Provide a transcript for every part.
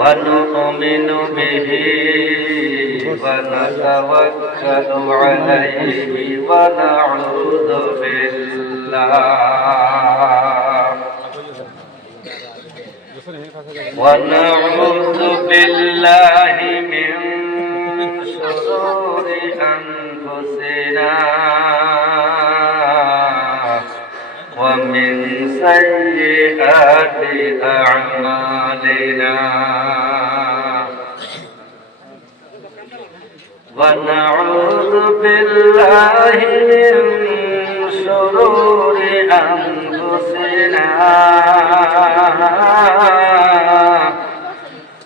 ونؤمن به ونتوكل عليه ونعوذ بالله من شرور أنفسنا ومن سيئات أعمالنا ونعوذ بالله من شرور أنفسنا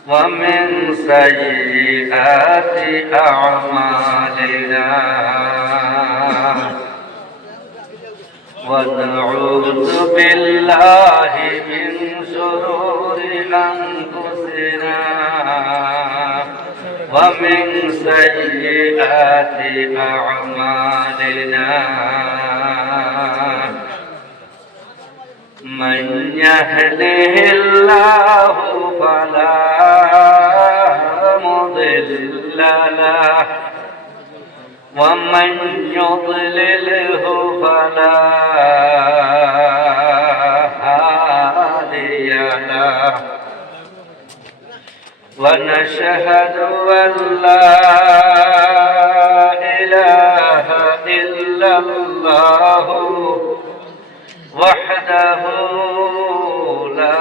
ومن سيئات أعمالنا ونعوذ بالله من شرور أنفسنا ومن سيئات أعمالنا من يهده الله فلا مضل له ومن يضلله فلا هادي له ونشهد أن لا إله إلا الله وحده لا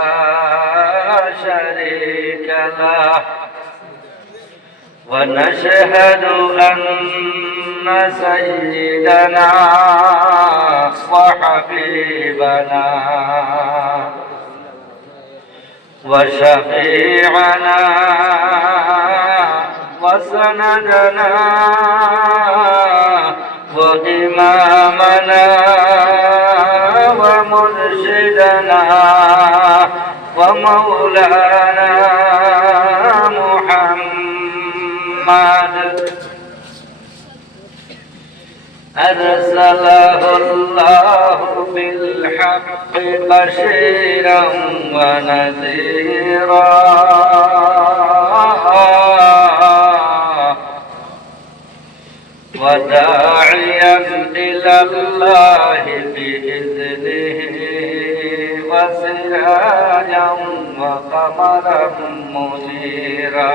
شريك له ونشهد أن سيدنا وحبيبنا وشفيعنا وسندنا وإمامنا ومرشدنا ومولانا محمد أرسله الله بالحق بشيرا ونذيرا وداعيا إلى الله بإذنه وسراجا وقمرا منيرا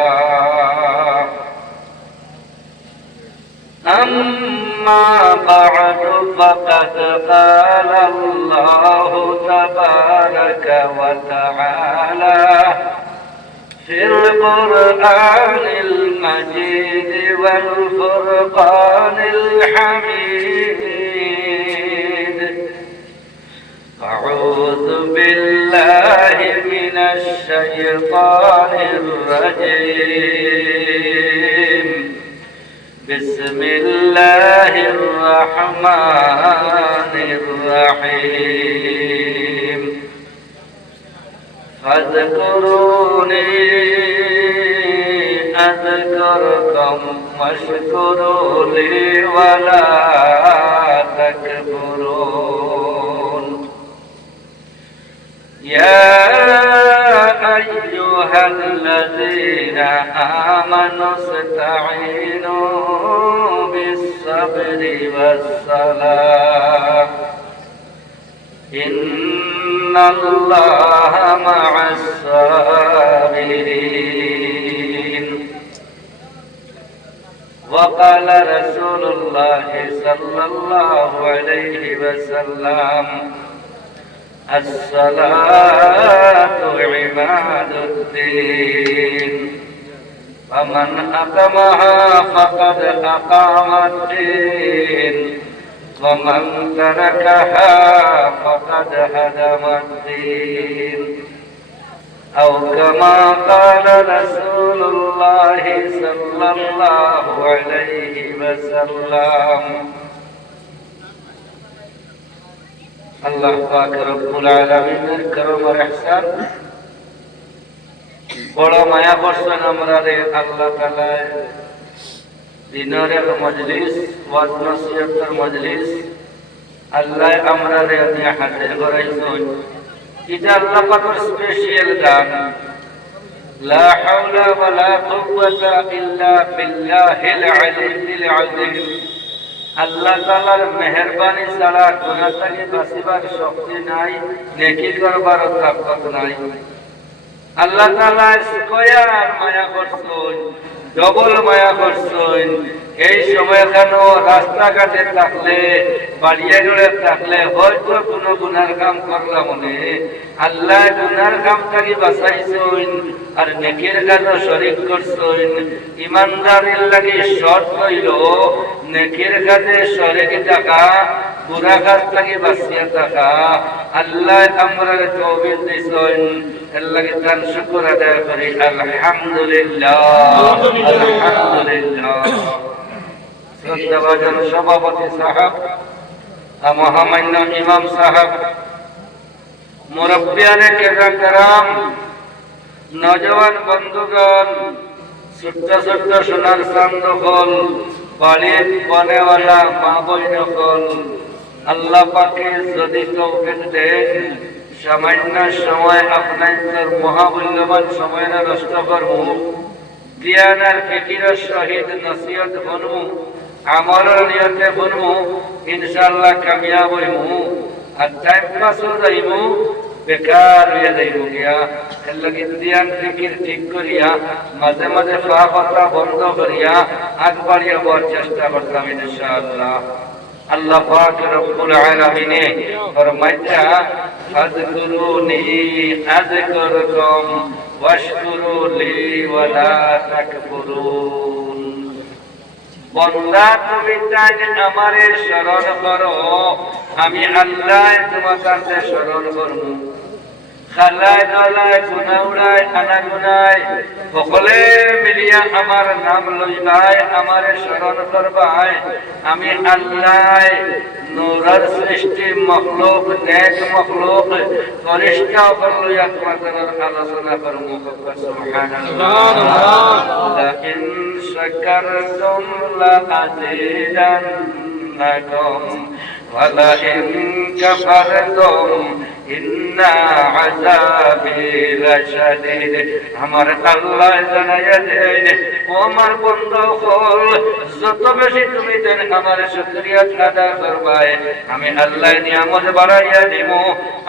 أما بعد فقد قال الله تبارك وتعالى في القرآن المجيد والفرقان الحميد أعوذ بالله من الشيطان الرجيم بسم الله الرحمن الرحيم فاذكروني أذكركم واشكروا لي ولا تكفرون يا أيها الذين آمنوا استعينوا بالصبر والصلاة إن الله مع الصابرين وقال رسول الله صلى الله عليه وسلم الصلاة عماد الدين فمن أقامها فقد أقام الدين ومن تركها فقد هدم الدين أو كما قال رسول الله صلى الله عليه وسلم আল্লাহ পাক রব্বুল আলামিনের করম আর ইহসান বড় মায়া করছেন আমরারে আল্লাহ তাআলা দিনের মজলিস ওয়াজ নসিহতের মজলিস আল্লাহ আমরারে নিয়ে হাজির করাইছেন এটা আল্লাহ পাকের স্পেশাল দান লা হাওলা ওয়ালা কুওয়াতা ইল্লা বিল্লাহিল আলিয়্যিল আযীম। আল্লাহ তাআলার মেহেরবানি ছাড়া গুনাহ থেকে বাঁচিবার শক্তি নাই, নেকি করবার তাকত নাই। আল্লাহ তাআলা স্কয়ার মায়া করছেন, ডবল মায়া করছেন। এই সময় কেন রাস্তাঘাটে থাকলে, বাড়িয়াঘরে থাকলে হয়তো কোনো গুনার কাম করলাম মনে, আল্লাহ গুনার কাম থেকে বাঁচাইছেন আর নেকির কাজও শরীক করছেন। ইমানদারের লাগে শর্ত হইল নেকির কাজে শরীক থাকা, বুড়া কাজ থেকে বাঁচিয়া থাকা। আল্লাহ আমরা তৌফিক দিছেন, এর লাগে তার শুকর আদায় করি আলহামদুলিল্লাহ, আলহামদুলিল্লাহ। শ্রদ্ধাভাজন সভাপতি সাহেব, মহামান্য ইমাম সাহেব, মুরব্বিয়ানে কেরাম, নজওয়ান বন্ধুগণ, ছোট্ট ছোট্ট সোনার চান্দকল, বাড়ির বনেওয়ালা মা বইনকল, আল্লাহ পাকে যদি তৌফিক দেন সামান্য সময় আপনাদের মহামূল্যবান সময় নষ্ট করব, জ্ঞানের ফিকিরের সহিত নসিহত বনবো, আমলের নিয়তে বনবো, ইনশাআল্লাহ কামিয়াব হইমু। আর টাইম পাস যাইমু, বেকার হইয়া যাইমু গিয়া। এর লাগি জ্ঞান ফিকির ঠিক করিয়া মাঝে মাঝে কথা বন্ধ করিয়া আগ বাড়িয়ে যাওয়ার চেষ্টা করতাম ইনশাআল্লাহ। আল্লাহ পাক রব্বুল আলামিনে ফরমাইতা ফাযকুরুনি আযকুরকুম ওয়াশকুরু লি ওয়ালা তাকফুরুন। বান্দা তুমি তাই আমারে স্মরণ করো, আমি আল্লাহ তোমার কাছে স্মরণ করব। খালায় দলায় গুনাউড়ায় আনা গুনায় সকলে মিলিয়া আমার নাম লইবাই, আমারে স্মরণ করবাই। আমি আল্লাহ নূরের সৃষ্টি মখলুক, নেক মখলুক, ফেরেশতা লইয়া তোমাদের আলোচনা করব। সুবহানাল্লাহ। লা ইন শাকারতুম লা আযীদান্নাকুম ওয়া লা ইন কাফারতুম ইন্না আযাবি লাশাদীদ। আমার আল্লাহ জানাইয়া দেন, ও আমার বন্ধু হল, যত বেশি তুমি দেন আমার শুকরিয়া আদায় করবাই, আমি আল্লাহ নিয়ামত বাড়াইয়া দিব।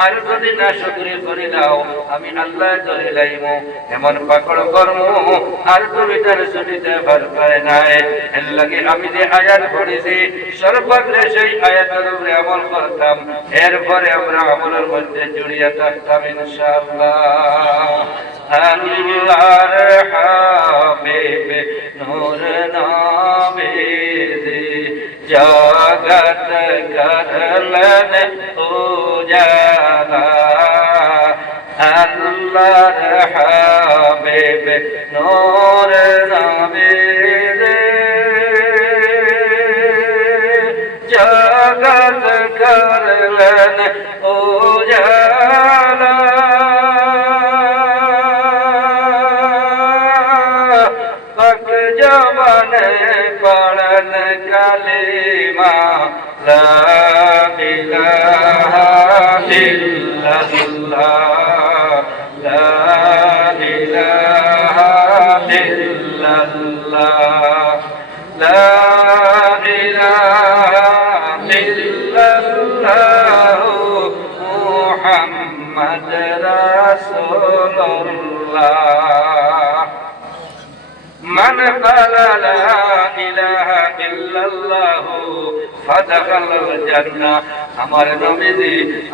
আর যদি না শুকরিয়া করি দাও, আমি আল্লাহ ধরে লাইব, এমন পাকড় কর্ম আর তুমি তার ছুটিতে পার পায় নাই। এর লাগে আমি যে আয়াত পড়েছি সর্বাগ্রে সেই আয়াতের উপরে আমল করতাম, এরপরে আমরা আমলের মধ্যে জড়িয়ে থাকতাম ইনশাআল্লাহ। আল্লাহর হাবিব নূর নবীজি জগত করলেন উজালা। আল্লাহর হাবিব নূর নবীজি জগত করলেন উজালা। পাক জবানে পড়ন কালিমা লা ইলাহা ইল্লাল্লাহ, লা ইলাহা ইল্লাল্লাহ, লা ইলাহা ইল্লাল্লাহ মুহাম্মদ রাসূলুল্লাহ। মান ক্বালা লা ইলাহা ইল্লাল্লাহ ফাদাখালাল জান্নাহ। আমার নবীজি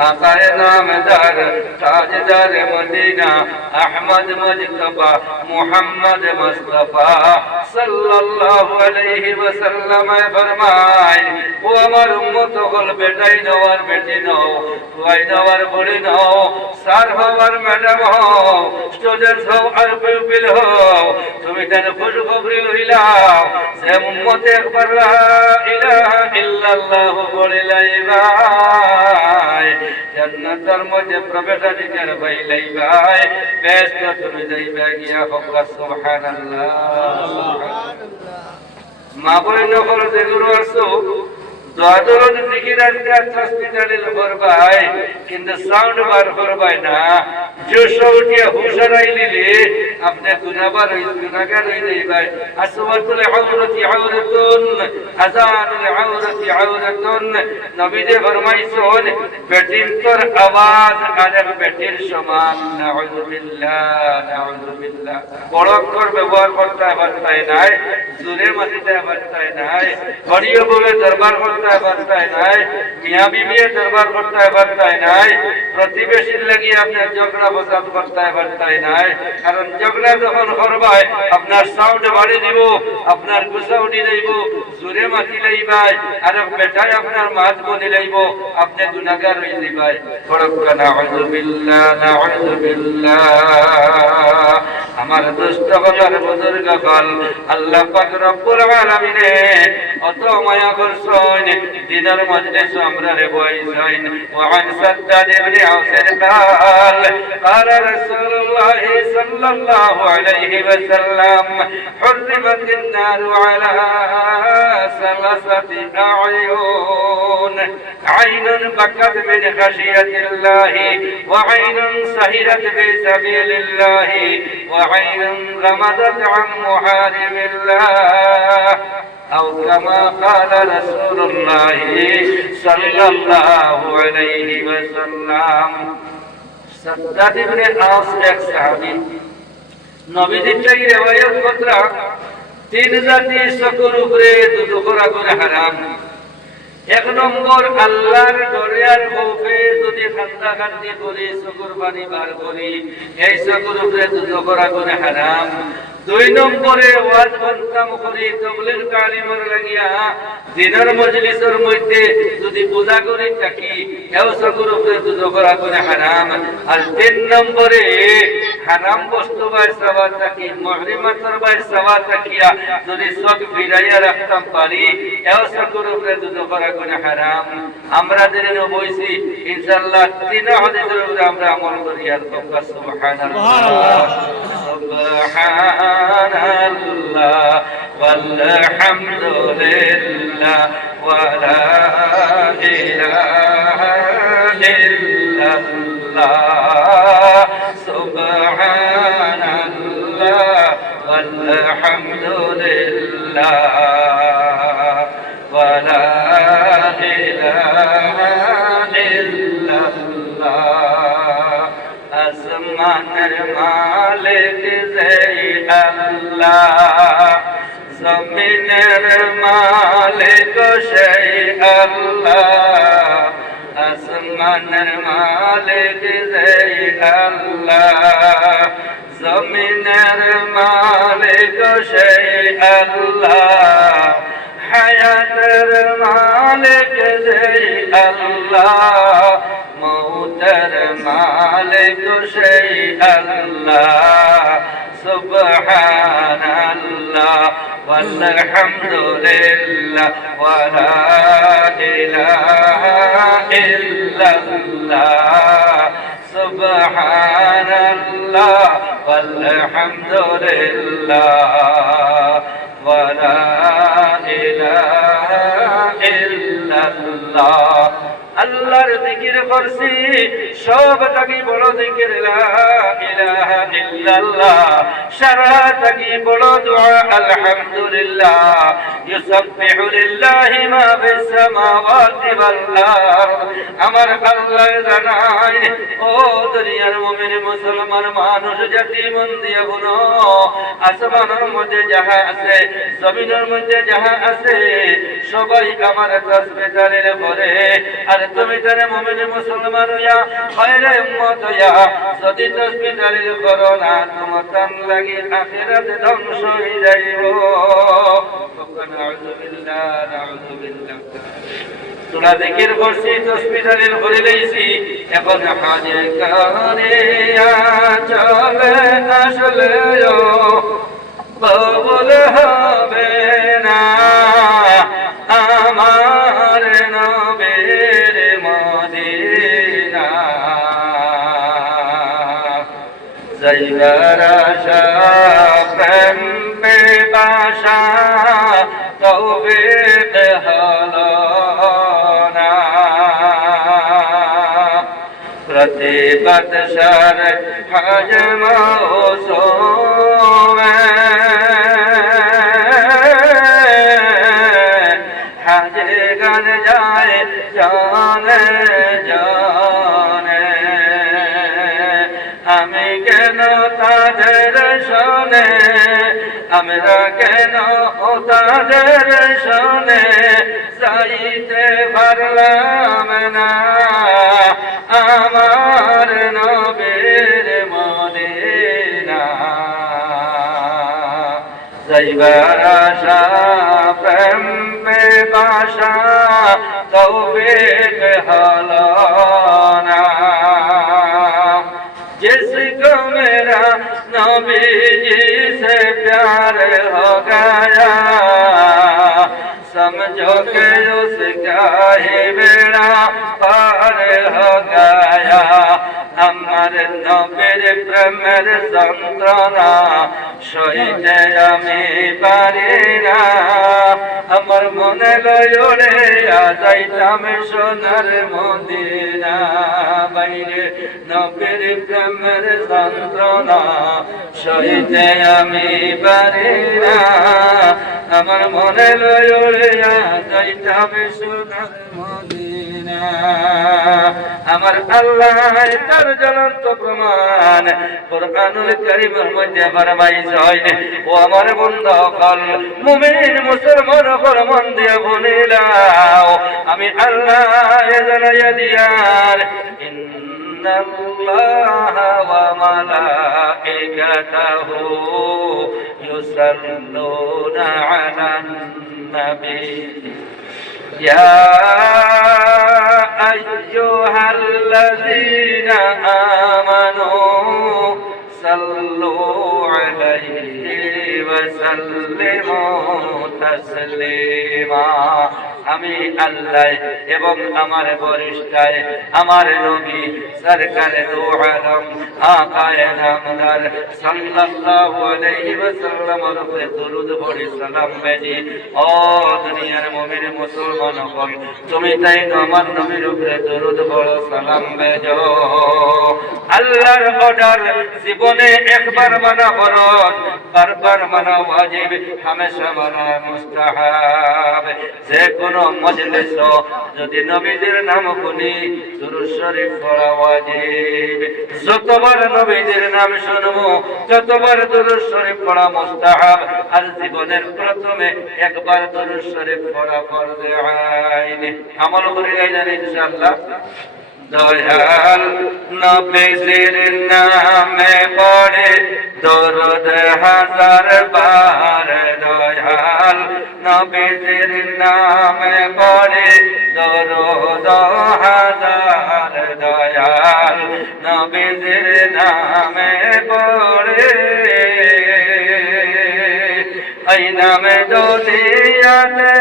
আকায়ে নামদার তাজদার মদিনা আহমদ মুজতবা মুহাম্মদ মুস্তাফা সাল্লাল্লাহু আলাইহি ওয়াসাল্লাম ফরমায়, ও আমার উম্মত হল, বেটাই নাও আর বেটি নাও, ভাই নাও আর বড়ি নাও, স্যার হও আর ম্যাডাম হও, স্টুডেন্ট হও আর পিউপিল হও, তুমি তার খুশখবরি লইলাও যে উম্মত একবার লা ইলাহা ইল্লাল্লাহ বলে লাইবাই, জান্নাতের মধ্যে প্রবেশাধিকার পাই লাইবাই, বেহেশত তুমি যাইবা গিয়া। হোক সুবহানাল্লাহ। মা বইন হল যেগুলো আসো দোয়াদরদ জিকির আজকার হসপিটালিল করবাই, কিন্তু সাউন্ড বার করবাই না। জোশ উঠিয়া হুশ হারাই লিলি আপনি গুনাহগার হয়ে যাবেন। আসওয়াতুল আওরাতি আওরাতুন, আযানুল আওরাতি আওরাতুন। নবীজি ফরমাইছেন বেটির তোর আওয়াজ আরেক বেটির সমান। নাউযুবিল্লাহ, নাউযুবিল্লাহ। বড় অক্ষর ব্যবহার করতে পারতাই নাই, জোরে মাটিতে পারতাই নাই, ঘড়িও বলে দরবার করতে পারতাই নাই, মিয়া বিবি দরবার করতে পারতাই নাই, প্রতিবেশীর লাগি আপনার ঝগড়া ফসাদ করতে পারতাই নাই। কারণ ঝগড়া যখন করবাই আপনার সাউন্ড বাড়ি দিব, আপনার গুসা উঠি লইব, জোরে মাটি লইবাই, আর বেটাই আপনার মাছ বনি লইব, আপনি গুনাহগার হয়ে যাইবাই। বড়কা নাউযুবিল্লাহ, নাউযুবিল্লাহ। আমার দুষ্ট হলার বুজুর্গ হল আল্লাহ পাক রব্বুল আলামিন অত মায়া করছেন দিনের মজলিস আমরা রে বইছেন। ওয়ান সাদ্দাদ ইবনে আওসের قال قال رسول الله صلى الله عليه وسلم حرمت النار على ثلاثة أعين عين بكت من خشية الله وعين سهرت في سبيل الله وعين غمضت عن محارم الله أو كما قال رسول الله صلى الله عليه وسلم। সাদ্দাদ ইবনে আওস এক সাহাবী, নবীজির থেকে রিওয়ায়াত করা তিন জাতি চকুর উপরে দুধুর আগুন হারাম। এক নম্বর আল্লাহর ডরে আর খৌফে যদি খান্দাখান্দি করি চকুর পানি বার করি, এই চকুর উপরে দুধুর আগুন হারাম। দুই নম্বরে ওয়াজ বন্তাম করি তবলিগ তালিমের লাগিয়া দিনের মজলিসের মধ্যে যদি পূজা করি থাকি, এও চকুর উপরে দুধুর আগুন হারাম। আর তিন নম্বরে হারাম বস্তু বাই সাওয়া থাকি, মুহরিমাতের বাই সাওয়া থাকিয়া যদি চোখ ফিরাইয়া রাখতাম পারি, এও চকুর উপরে দুধুর আগুন হারাম। আমরা যেন বইছি ইনশাআল্লাহ তিন হাদিসের উপরে আমরা আমল করি। আর সুবহানাল্লাহ, সুবহানাল্লাহ ওয়ালহামদুলিল্লাহ ওয়ালা ইলাহা ইল্লাল্লাহ। সুবহানাল্লাহ ওয়ালহামদুলিল্লাহ ওয়ালা ইলাহা ইল্লাল্লাহ। আসমানের মালিক যেই আল্লাহ, জমিনের মালিক সেই আল্লাহ। আসমানের মালিক যেই আল্লাহ, জমিনের মালিক সেই আল্লাহ। হায়াতের মালিক যেই আল্লাহ, মৌতের মালিক সেই আল্লাহ। সুবহানাল্লাহ ওয়ালহামদুলিল্লাহ ওয়ালা ইলাহা ইল্লাল্লাহ। সুবহানাল্লাহ ওয়ালহামদুলিল্লাহ ওয়ালা ইলাহা ইল্লাল্লাহ। আল্লাহর জিকির করছি সব থাকি বড় জিকির লা ইলাহা ইল্লাল্লাহ। সারা থাকি বড় দোয়া আলহামদুলিল্লাহ। ইউসাব্বিহু লিল্লাহি মা ফিস সামাওয়াতি ওয়াল আরদ। আমার আল্লাহ জানায় ও দুনিয়ার মুমিন মুসলমান মানুষ জাতি মন দিয়া শুনো, আসমানের মধ্যে যাহা আছে জমিনের মধ্যে যাহা আছে সবাই আমার তাসবিহ তাহলিল করে। আর তুমি তারে মুমিন মুসলমান হইয়া খায়রে উম্মত হইয়া যদি তাসবিহ তাহলিল করো না, তোমার তান লাগি আখিরাতে ধ্বংস হয়ে যাইব। নাউযুবিল্লাহ, নাউযুবিল্লাহ। তোরা জিকির করছি তাসবিহ তাহলিল করে লইছি, এখন হাজে কানে চলে আসলে কবুল হবে না আমার নবীর মদিনা। যাইবার আশা প্রেম পিপাসা তৌফিক হলো না। প্রতিবাদ সার হজ মৌসুম হাজে গান যায় জানে জানে আমি কেন তাদের শোনে আমরা কেন তাদের শোনে যাইতে পারলাম না আমার নবীর মদিনা যাইবার আশা প্রেম বাসা তৌফিক হলো না जिसको मेरा नबी जी से प्यार हो गया समझो कि उसका ही बेड़ा पार हो गया আমার নবীর প্রেমের যন্ত্রণা সইতে আমি পারি না আমার মনে লয়রে যাইতাম সোনার মদিনা বাইরে নবীর প্রেমের যন্ত্রণা সইতে আমি পারি না আমার মনে লয়রে যাইতাম সোনার মদিনা আমার আল্লাহ তার জ্বলন্ত প্রমাণ কুরআনুল কারীমের মধ্যে ফরমাইছে ও আমার বান্দা কল মুমিন মুসলমান ফরমান দিয়া বলিলাও আমি আল্লাহ জানাইয়া দিয়ার ইন্নাল্লাহা ওয়া মালাইকাতাহু ইউসাল্লুনা আলান নবী يا أيها الذين آمنوا صلوا عليه وسلموا تسليما আমি আল্লাহ এবং আমার বরিষ্ঠায় আমার নবী সরকারে দু আলম আকায়ে নামদার সাল্লাল্লাহু আলাইহি ওয়াসাল্লামের উপরে দরুদ পড়ি সালাম বেজি ও দুনিয়ার মুমিন মুসলমান হল তুমি তাই আমার নবীর উপরে দরুদ পড়ো সালাম বেজো আল্লাহর অর্ডার জীবনে একবার মানা ফরজ বারবার মানা ওয়াজিব হামেশা মানা মুস্তাহাব যে কোনো মজলিস যদি নবীদের নাম শুনি দুরূদ শরীফ পড়া ওয়াজিব যতবার নবীদের নাম শুনবো ততবার দুরূদ শরীফ পড়া মুস্তাহাব আর জীবনের প্রথমে একবার দুরূদ শরীফ পড়া ফরজ আইন আমল করে যাই ইনশাআল্লাহ দয়াল নবীর নামে পড়ে দরুদ হাজার বার দয়াল নবীর নামে পড়ে দরুদ হাজার দয়াল নবীর নামে পড়ে এই নামে দুনিয়াতে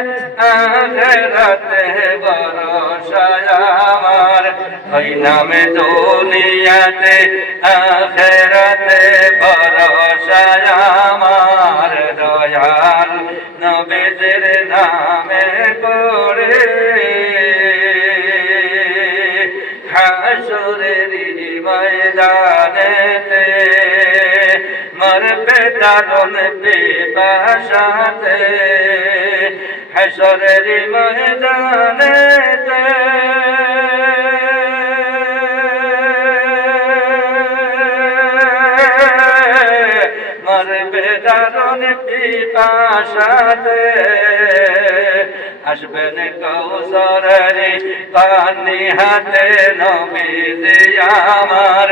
আখিরাতে ভরসা আমার ওই নামে দুনিয়াতে আখিরাতে ভরসা আমার দয়াল নবীর নামে পড়ে হাসরের ময়দানেতে মরবে দারুন পিপাসাতে হাসরের ময়দানেতে মরবে দারুন পিপাসাতে আসবেন কৌসরের পানি হাতে নবীজি আমার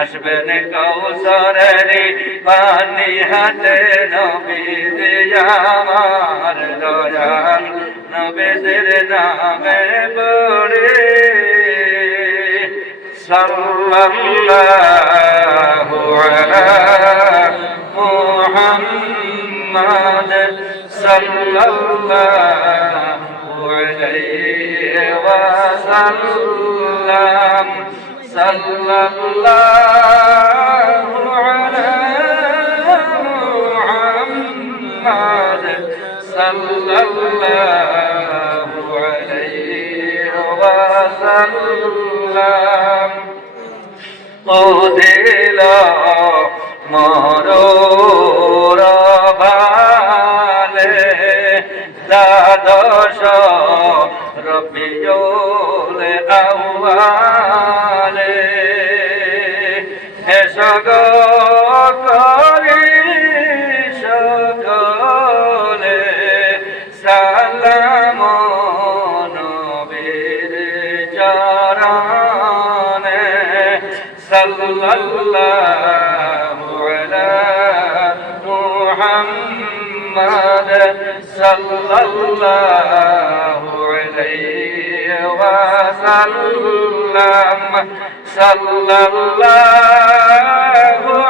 আসবেন কৌসরের পানি হাতে নবীজি আমার দয়াল নবীজির নামে পড়ে সাল্লাল্লাহু আলা মুহাম্মাদ সাল্লাল্লাহু আলাইহি ওয়াসাল্লাম সাল্লাল্লাহু আলা মুহাম্মাদ সাল্লাল্লাহু আলাইহি ওয়াসাল্লাম ও দিলা মরোর ভালে দ্বাদশ রবিউল আউয়ালে সকলে সালাম নবীর চরণে সাল্লাল্লাহু আলা মুহাম্মদ সাল্লাল্লাহু আলাইহি ওয়াসাল্লাম সাল্লাল্লাহু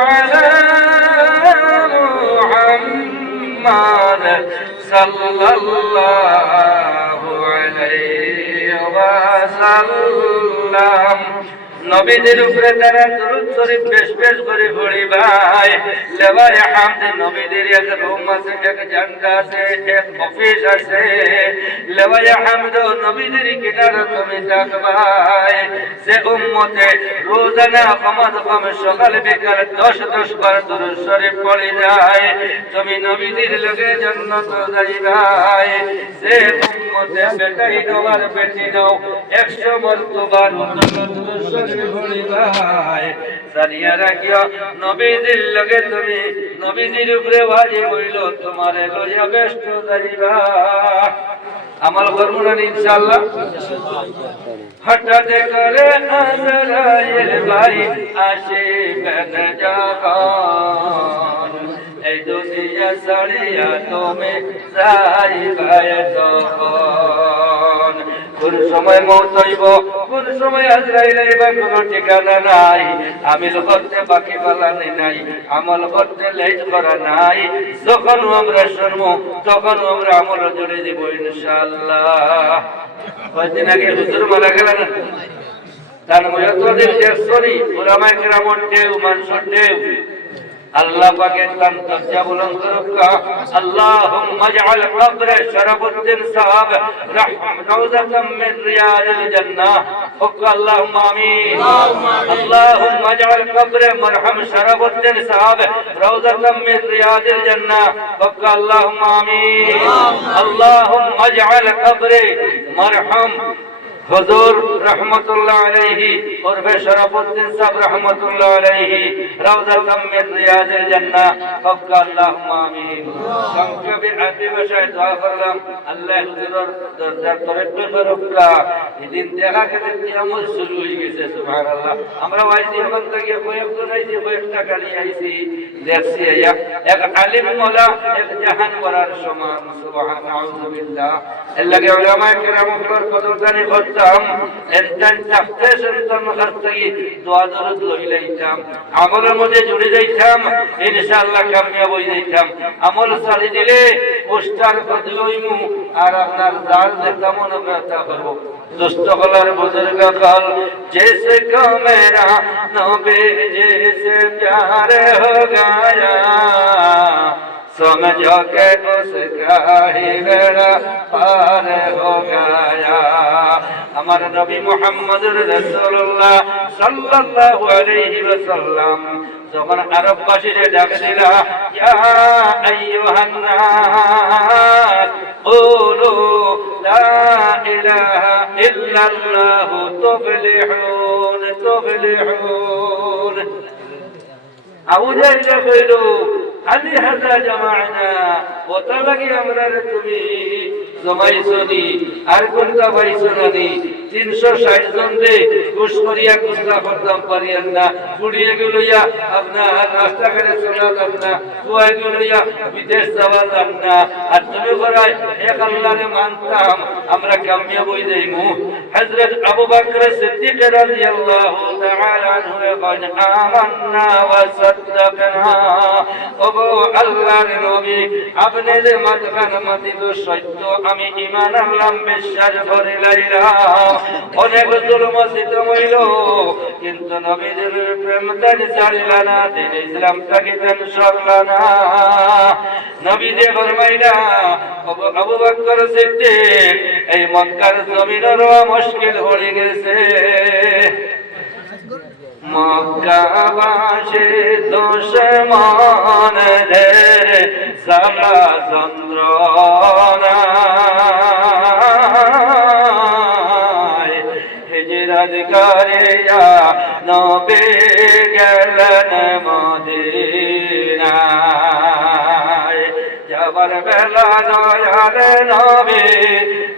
আলা মুহাম্মদ সাল্লাল্লাহু আলাইহি ওয়াসাল্লাম নবীদের উপরে তারা দরুদ শরীফ বেশ বেশ করে পড়িবাই লেবায় হামদ নবীদের এক রুম আছে এক জানলা আছে এক অফিস আছে লেবায় হামদ নবীদের কিনারে তুমি থাকবাই যে উম্মতে রোজানা কমাদ কম সকাল বিকাল 10 বার দরুদ শরীফ পড়ে যায় তুমি নবীদের লগে জান্নাত যাইবাই যে উম্মতে বেটাই নওয়ার বেটি নাও 100 মর্তবা দরুদ শরীফ জানিয়া রাখিও নবীদের লগে তুমি নবীদের উপরে ওয়াজিব হইল তোমারে লইয়া ব্যস্ত যাইবা আমল করব না ইনশাআল্লাহ হঠাৎ করে আজরাইল ভাই আসিবেন যখন এই দুনিয়া ছাড়িয়া তুমি যাইবা তখন কোন সময় মওত হইব কোন সময় আজরাইল আইবা কোনো ঠিকানা নাই আমিল করতে বাকি পালানি নাই আমল করতে লেট করা নাই যখন আমরা শুনবো তখন আমরা আমল জুড়ে দিব ইনশাআল্লাহ কয়েকদিন আগে হুজুর মারা গেলেন তার ময়তদের দেখছনি উলামায়ে কেরামর ঢেউ মানুষের ঢেউ আল্লাহ পাকের নাম দরজা বুলন্দ করুকা আল্লাহুম্মা জাআল কবর শরফুদ্দিন সাহাব রাউযাতাম মিন রিয়াদিল জান্নাহ ওয়া আল্লাহুম্মা আমিন আল্লাহুম্মা জাআল কবর মারহাম শরফুদ্দিন সাহাব রাউযাতাম মিন রিয়াদিল জান্নাহ ওয়া আল্লাহুম্মা আমিন আল্লাহুম্মা জাআল কবর মারহাম হুজুর রহমাতুল্লাহ আলাইহি ওরফে শরফুদ্দিন সাহেব রহমাতুল্লাহ আলাইহি রাউযাতাম মিন রিয়াদিল জান্নাহ ওয়া আল্লাহুম্মা আমিন সংক্ষেপে আদি ভাষায় দোয়া করলাম আল্লাহ হুজুরের দরজার তরফ করুকা এদিন দেখা গেছে কিয়ামত শুরু হয়ে গেছে সুবহানাল্লাহ আমরা ওয়াইজি এখন থেকে কয়েকজন আইছি কয়েকটা গালি আইছি দেখছি এক আলিম মাওলা এক জাহান করার সমান সুবহানাল্লাহ আউযুবিল্লাহ আল্লাহকে উলামায়ে কেরামদের কদরদানি একজন চাকতে সন্তান কাছে দোয়া দরুদ লইলাইতাম আমলের মধ্যে জুড়ে যাইতাম ইনশাআল্লাহ কামিয়াব হয়ে যাইতাম আমল ছাড়ি দিলে পোস্টার করে লইমু আর আপনার জাল দেখতাম না তা করব दोस्त कलर बुजुर्ग कल जैसे को मेरा नबी जैसे प्यार हो गया समझो के उसका ही बेड़ा पार हो गया हमारे नबी मोहम्मद रसूलुल्लाह सल्लल्लाहु अलैहि वसल्लम যখন আরববাসীরা ডাক দিল ইয়া আইয়ুহান নাস কুলু লা ইলাহা ইল্লাল্লাহ তুফলিহুন তুফলিহুন আবু জাহল কইল আলি হাযা জামা'না ওটা লাগি আমরা তুমি জমাইছনি আর কোনটা পাইছনি 360 জন রে ঘুষ করিয়া কুসলা করতাম পারিয়েন না কুড়িয়ে গেলইয়া আপনার রাস্তা করে চলা যাব না কুয়াই গেলইয়া বিদেশ যাওয়া যাব না আর তুমি বলাই এক আল্লাহরে মানতাম আমরা কামিয়াব হই যাইমু হযরত আবু বকর সিদ্দিক রাদিয়াল্লাহু তাআলা আনহু বলেন আমান্না ওয়া সাদ্দাকনা ও আল্লাহর নবী আপনি যে মাতকান মাতিত সত্য আমি ঈমান আনলাম বিশ্বাস করে লাইলাম অনেক জুলুম সিতম হইল কিন্তু নবীদের প্রেম তার ছাড়লা না দিন ইসলাম তাকিতেন সরলা না নবীদের ফরমাইলা আবু বকর সিদ্দিক এই মক্কার জমিনের মুশকিল হয়ে গেছে মক্কাবাসী দুশমনদের জ্বালা যন্ত্রণায় হিজরত করিয়া নবী গেলেন মদিনায়। যাবার বেলা দয়াল নবী,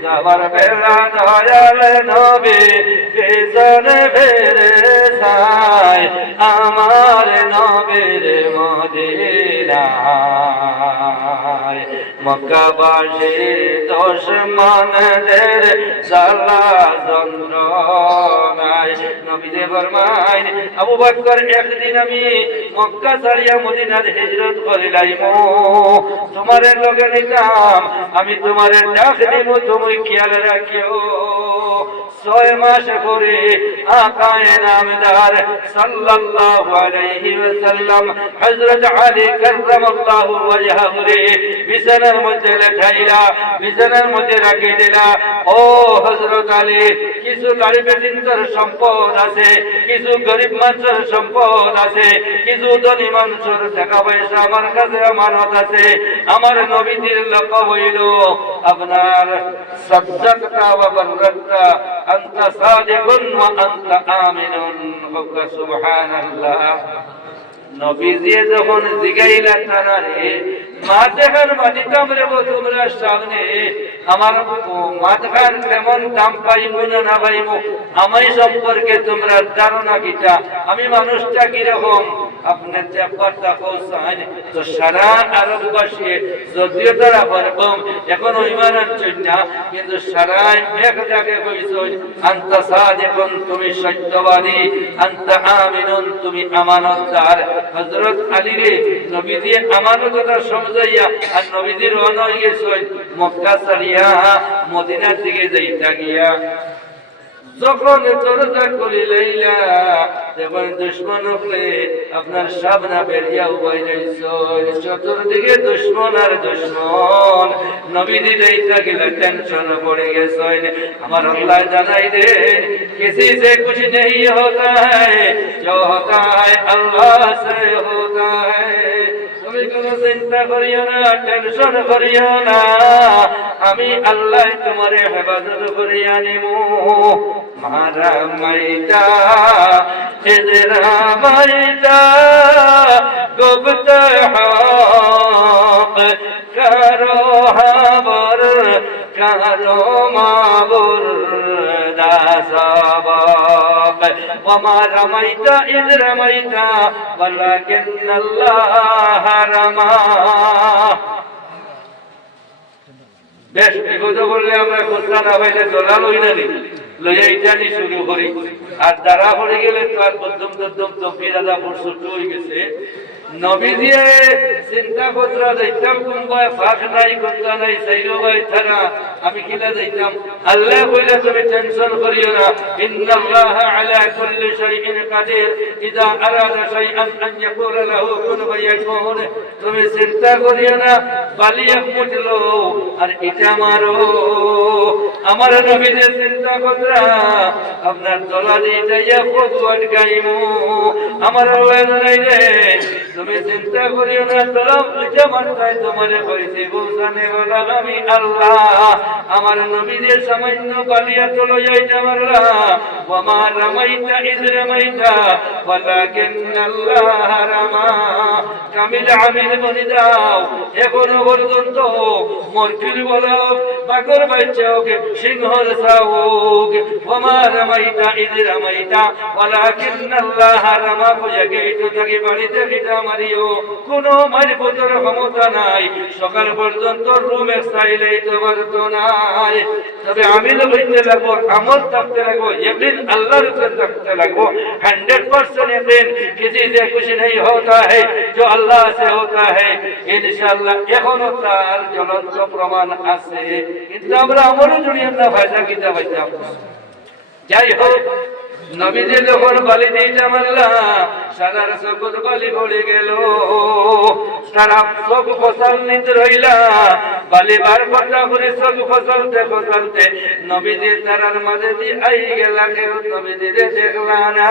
যাবার বেলা দয়াল নবী পিছনে ফিরে চায় আমার নবীর মদিনায়। মক্কাবাসী দুশমনদের জ্বালা যন্ত্রণায় নবীজি ফরমাইন, আবু বকর একদিন আমি মক্কা ছাড়িয়া মদিনার হিজরত করিলাম, তোমারে লগে নিতাম, আমি তোমারে ডাক দিব, তুমি খেয়াল রাখিও। 6 মাস পরে আকায়ে নামদার সাল্লাল্লাহু আলাইহি ওয়াসাল্লাম হযরত আলী কাররামাল্লাহু ওয়াজহাহু বিছানার মধ্যে লেটাইলা, বিছানার মধ্যে রাখি দিলা। ও হযরত আলী, কিছু গরিব জিন্দার সম্পদ আছে, কিছু গরিব মানুষের সম্পদ আছে, কিছু ধনী মানুষের টাকা পয়সা আমার কাছে আমানত আছে। আমার নবীজির লকব হইল আপনার সাদ্দাকতা ওয়া বাররাতা আনতা সাদিকুন ওয়া আনতা আমিনুন। সুবহানাল্লাহ। নবীজি যখন জিগাইলা তারারে মাথার মাটিকাম রে তোমরা সামনে আমার মাথার কেমন দাম পাইমু না পাইমু, আমি সম্পর্কে তোমরা ধারণা কিটা, আমি মানুষটা কিরকম আপনার ব্যাপারটা পৌঁছায় তো সারা আরববাসী যদিও তারা পারবম এখনো ইমান আনছেন না, কিন্তু সারাই এক জায়গায় কইছেন আনতা সাদিকুন, তুমি সত্যবাদী, আনতা আমিনুন, তুমি আমানতদার। হযরত আলী রে নবীজি আমানতদার সমঝাইয়া আর নবীজি রওনা হয়ে গেছেন মক্কা ছাড়িয়া মদিনার দিকে যাইতা গিয়া। যখন দরজা খুলি লাইলা যখন দুশ্মন হলে আপনার সামনে বেরিয়া উবাই রইছে, চতুর্দিকে দুশ্মন আর দুশ্মন। নবীজি যাইতা গেলে টেনশন পড়ে গেছেন। আমার আল্লাহ জানাই দেন किसी से कुछ नहीं होता है, जो होता है अल्लाह से होता है। তুমি কোনো চিন্তা করিও না, টেনশন করিও না, আমি আল্লাহ তোমারে হেফাজত করিয়া নিমু। মারা মাইতা হিজরা মাইতা গুপ্ত হক কারো হাবর কারো মাবুর দাসবাক ওমা রামাইতা ইদ রামাইতা ওয়ালাকিন্নাল্লাহ রামা। বেশ বিপদ বললে আমরা খুঁজা না পাইলে দোলা লই না নি লইয়া ইটানি শুরু করি, আর দ্বারা পড়ে গেলে তো আর বদ্ধম দদ্দম তফির আদা ফুরসুট হয়ে গেছে। নবীজি চিন্তা করতে যাইতাম কোন ভাই ফাঁক নাই কথা নাই চাইলো ভাই তারা আমি কিনা যাইতাম। আল্লাহ কইলে তুমি টেনশন করিও না, ইন্নাল্লাহা আলা কুল্লি শাইইন কাদির, ইযা আরাদা শাইআন আন ইয়াকুলা লাহু কুন ফায়াকুন। তুমি চিন্তা করিও না, বালিয়া মুটলো আর এটা মারো। আমার নবীজি চিন্তা কররা আপনার দলা দিয়ে যাইয়া ফগুয়াট গাইমু। আমার আল্লাহ জানাই রে তুমি চিন্তা করিও না, তোরা বুঝে মাত্রায় তোমারে কইছি বুঝানে বলা আমি আল্লাহ। আমার নবীদের সামান্য বালিয়া চলো যাইতে পারলা। ওমা রামাইতা ইয রামাইতা ওয়ালাকিন্নাল্লাহ রামা। কামিল আমিল বলে দাও এখনো পর্যন্ত মরফির বলক বাকর বাচ্চা হোক সিংহর সাউক। ওমা রামাইতা ইয রামাইতা ওয়ালাকিন্নাল্লাহ রামা। কইয়া গেইতো থাকি বাড়িতে গিটা মারিও, কোনো মারিফতের ক্ষমতা নাই, সকাল পর্যন্ত রুম চাইলেই তো পারতো নাই। তবে আমিল হইতে লাগবো, আমল থাকতে লাগবো, यकीन अल्लाह से रखते लगो। 100% यकीन किसी से कुछ नहीं होता है, जो अल्लाह से होता है इंशाअल्लाह। এখনো তার জ্বলন্ত প্রমাণ আছে, কিন্তু আমরা আমল জড়িয়ে না ফায়দা কিতা পাইতাম। যাই হোক নবীজি যখন বালি দিতে মারলা সাদার চকুত বালি পড়ে গেল তারা সব ফসল নিতে রইলা বালি বার করতে করে সব ফসলতে ফসলতে নবীজি তারার মাঝে দিয়ে আই গেলা কেউ নবীজি দেখলা না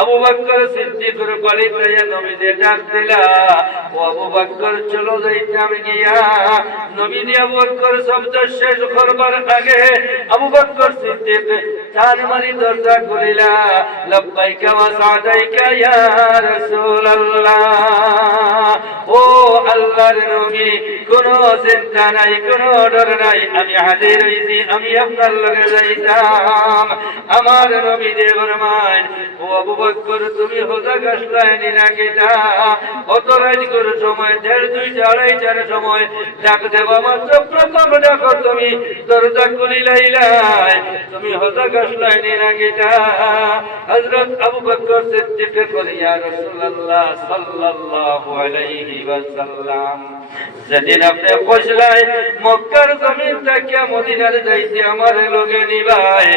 আবু বকর সিদ্দিকের বালি পেয়ে নবীজি ডাক দিলা ও আবু বকর চলো যাইতাম গিয়া নবীজি আবু বকর শব্দ শেষ করবার আগে আবু বকর সিদ্দিক টান মারি দরজা খুলিলা লব্বাইকা ওয়া সাদাইকা ইয়া রাসূলুল্লাহ ও আল্লাহর নবী কোন চিন্তা নাই কোন ডর নাই আমি হাজির হইছি আমি আপনার লগে যাইতাম আমার নবী দে ফরমান ও আবু বকর তুমি হোজা গাছলাইনি না কিটা অত রাত করে সময় 1:30 2:30 সময় ডাক দেবা মাত্র প্রথম ডাকো তুমি দরজা খুলিলাই তুমি হোজা গাছলাইনি না কিটা হযরত আবু বকর সিদ্দিক কইলেন ইয়া রাসূলুল্লাহ সাল্লাল্লাহু আলাইহি ওয়াসাল্লাম যেদিন আপনি কইলেন মক্কার জমিন থেকে মদিনার যাইতে আমার লগে নিবাই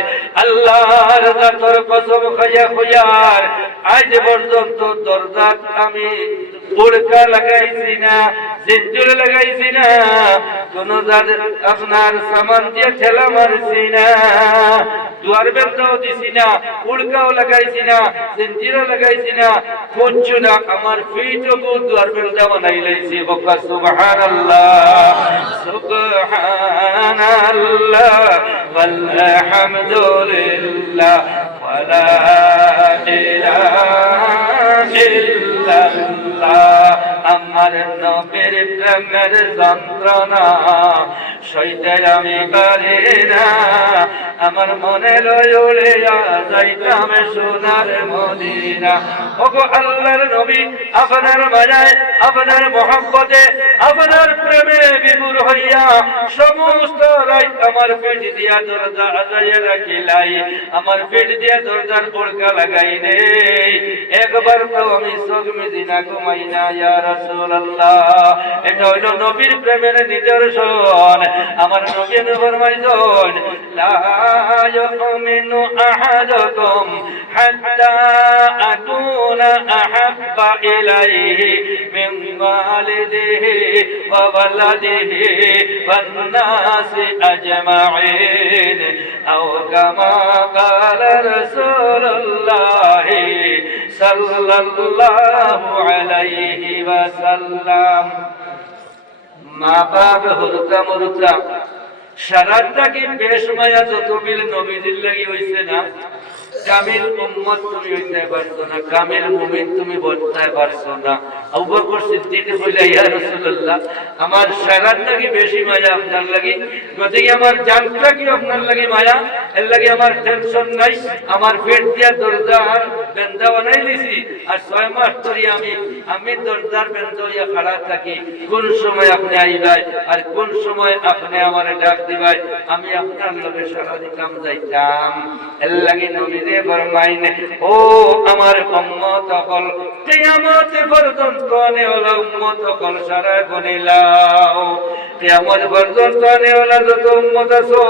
আল্লাহর জাতর কসম খায়া খুয়ার আজ পর্যন্ত দরজা আমি পুরকা লাগাইছি না জিঞ্জির লাগাইছি না কোন আপনার সামান দিয়ে ঠেলা মারছি না দুয়ার বেলটাও দিছি না উড়কাও লাগাইছি না জিঞ্জিরও লাগাইছি না খুঁজছো না আমার ফিটও দুয়ার বেলটা বানাই লাইছি বকা সুবহানাল্লাহ সুবহানাল্লাহ ওয়ালহামদুলিল্লাহ ওয়ালা ইলাহা ইল্লাল্লাহ আমার নবীর প্রেমের যন্ত্রণা সইতে আমি পারি না আমার মনে লয়ে যাইতাম সোনার মদিনা ওগো আল্লাহর নবী আপনার মায়ায় আপনার মহব্বতে আপনার প্রেমে বিমূঢ় হইয়া সমস্ত রাত আমার পেট দিয়া দরজা আজাইয়া রাখিলাই আমার পেট দিয়া দরজার পড়কা লাগাই নেই একবার তো আমি চোখ মেদিনা ঘুমাই না ইয়া রাসূলুল্লাহ এটা হইল নবীর প্রেমের নিদর্শন আমার নবী ফরমাইছেন লা ইউমিনু আহাদুকুম হাত্তা আকুনা আহাব্বা ইলাইহি মিন ওয়ালিদিহি ওয়া ওয়ালাদিহি ওয়ান নাসি আজমাইন আও কামা ক্বালা রাসূলুল্লাহ সাল্লাল্লাহু আলাইহি ওয়াসাল্লাম মা বাপ হরতা মরতা সারাটা কি বেশ মায়া যত বিল নবীজির লাগি হইছে না কামিল উম্মত তুমি হইতে পারছো না কামিল মুমিন তুমি বলতে পারছো না আবু বকর সিদ্দিক কইলা ইয়া রাসূলুল্লাহ আমার সারাটা কি বেশি মায়া আপনার লাগি যদি আমার জানটা কি আপনার লাগি মায়া এর লাগি আমার টেনশন নাই আমার পেট দিয়া দরজা বেন্দা বানাই লিছি আর 6 মাস ধরে আমি দরজার বেন্দা হইয়া খাড়া থাকি কোন সময় আপনি আইবাই আর কোন সময় আপনি আমারে ডাক দিবাই আমি আপনার লগে সারা দিতাম যাইতাম এর লাগি নবী দে ফরমাইন ও আমার উম্মত হল কিয়ামত পর্যন্ত নেওয়ালা উম্মত হল সারা গনিলাও কিয়ামত পর্যন্ত নেওয়ালা যত উম্মত আছো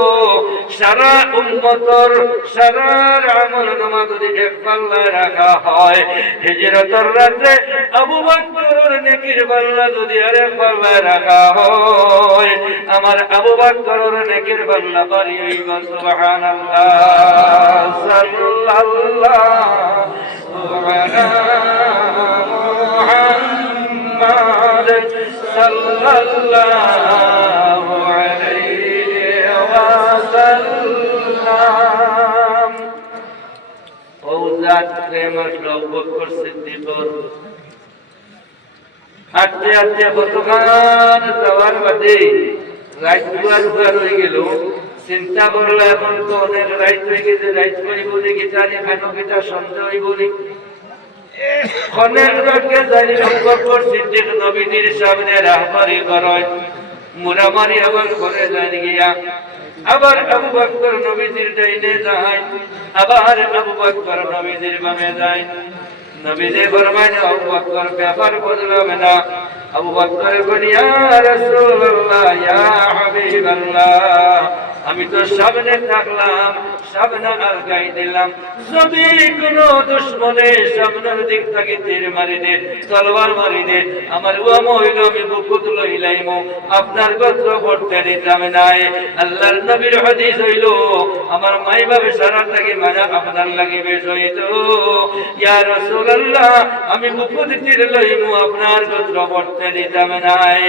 সারা উম্মতর সারার আমল নামা যদি এক পাল্লায় রাখা হয় হিজরতের রাতে আবু বকরের নেকির পাল্লা যদি আরেক পাল্লায় রাখা হয় আমার আবু বকরের নেকির পাল্লা পারি হইব সুবহানাল্লাহ সাল্লাল্লাহু আলা মুহাম্মাদ সাল্লাল্লাহু আলাইহি ওয়াসাল্লাম ও জাত প্রেমর লোক বকর সিদ্দিক আটতে আটতে কতক্ষণ যাওয়ার বাদে রাত দুয়ার হয়ে গেল চিন্তা করলো এখন তো অনেক রাইট হয়ে গেছে রাইট করিব দেখি জানি কেন কিটা সন্দেহ হইব নি অনেক লোককে জানি বকর সিদ্দিক নবীজির সামনে রাহবারি করে মুরামারি আবার করে যান গিয়া আবার আবু বকর নবীজির ডাইনে যায় আবার আবু বকর নবীজির বামে যায় নবীজি ফরমায় আবু বকর ব্যাপার বদলাবে না আবু বকর বলি ইয়া রাসূলুল্লাহ ইয়া হাবিবাল্লাহ আমি তো সামনে থাকলাম সামনে আগাই দিলাম। যদি কোনো দুশ্মনের সামনের দিক থেকে তীর মারি দে, তলোয়ার মারি দে, আমার ওয়াম হইল আমি বুকুত লইলাইমু, আপনার গোত্র করতে দিতাম নাই। আল্লাহর নবীর হাদিস হইল আমার মাই বাবা সারা থেকে মানা আপনার লাগিবে সহিত। ইয়া রাসূলুল্লাহ আমি বুকুত তীর লইমু, আপনার গোত্র করতে দিতাম নাই।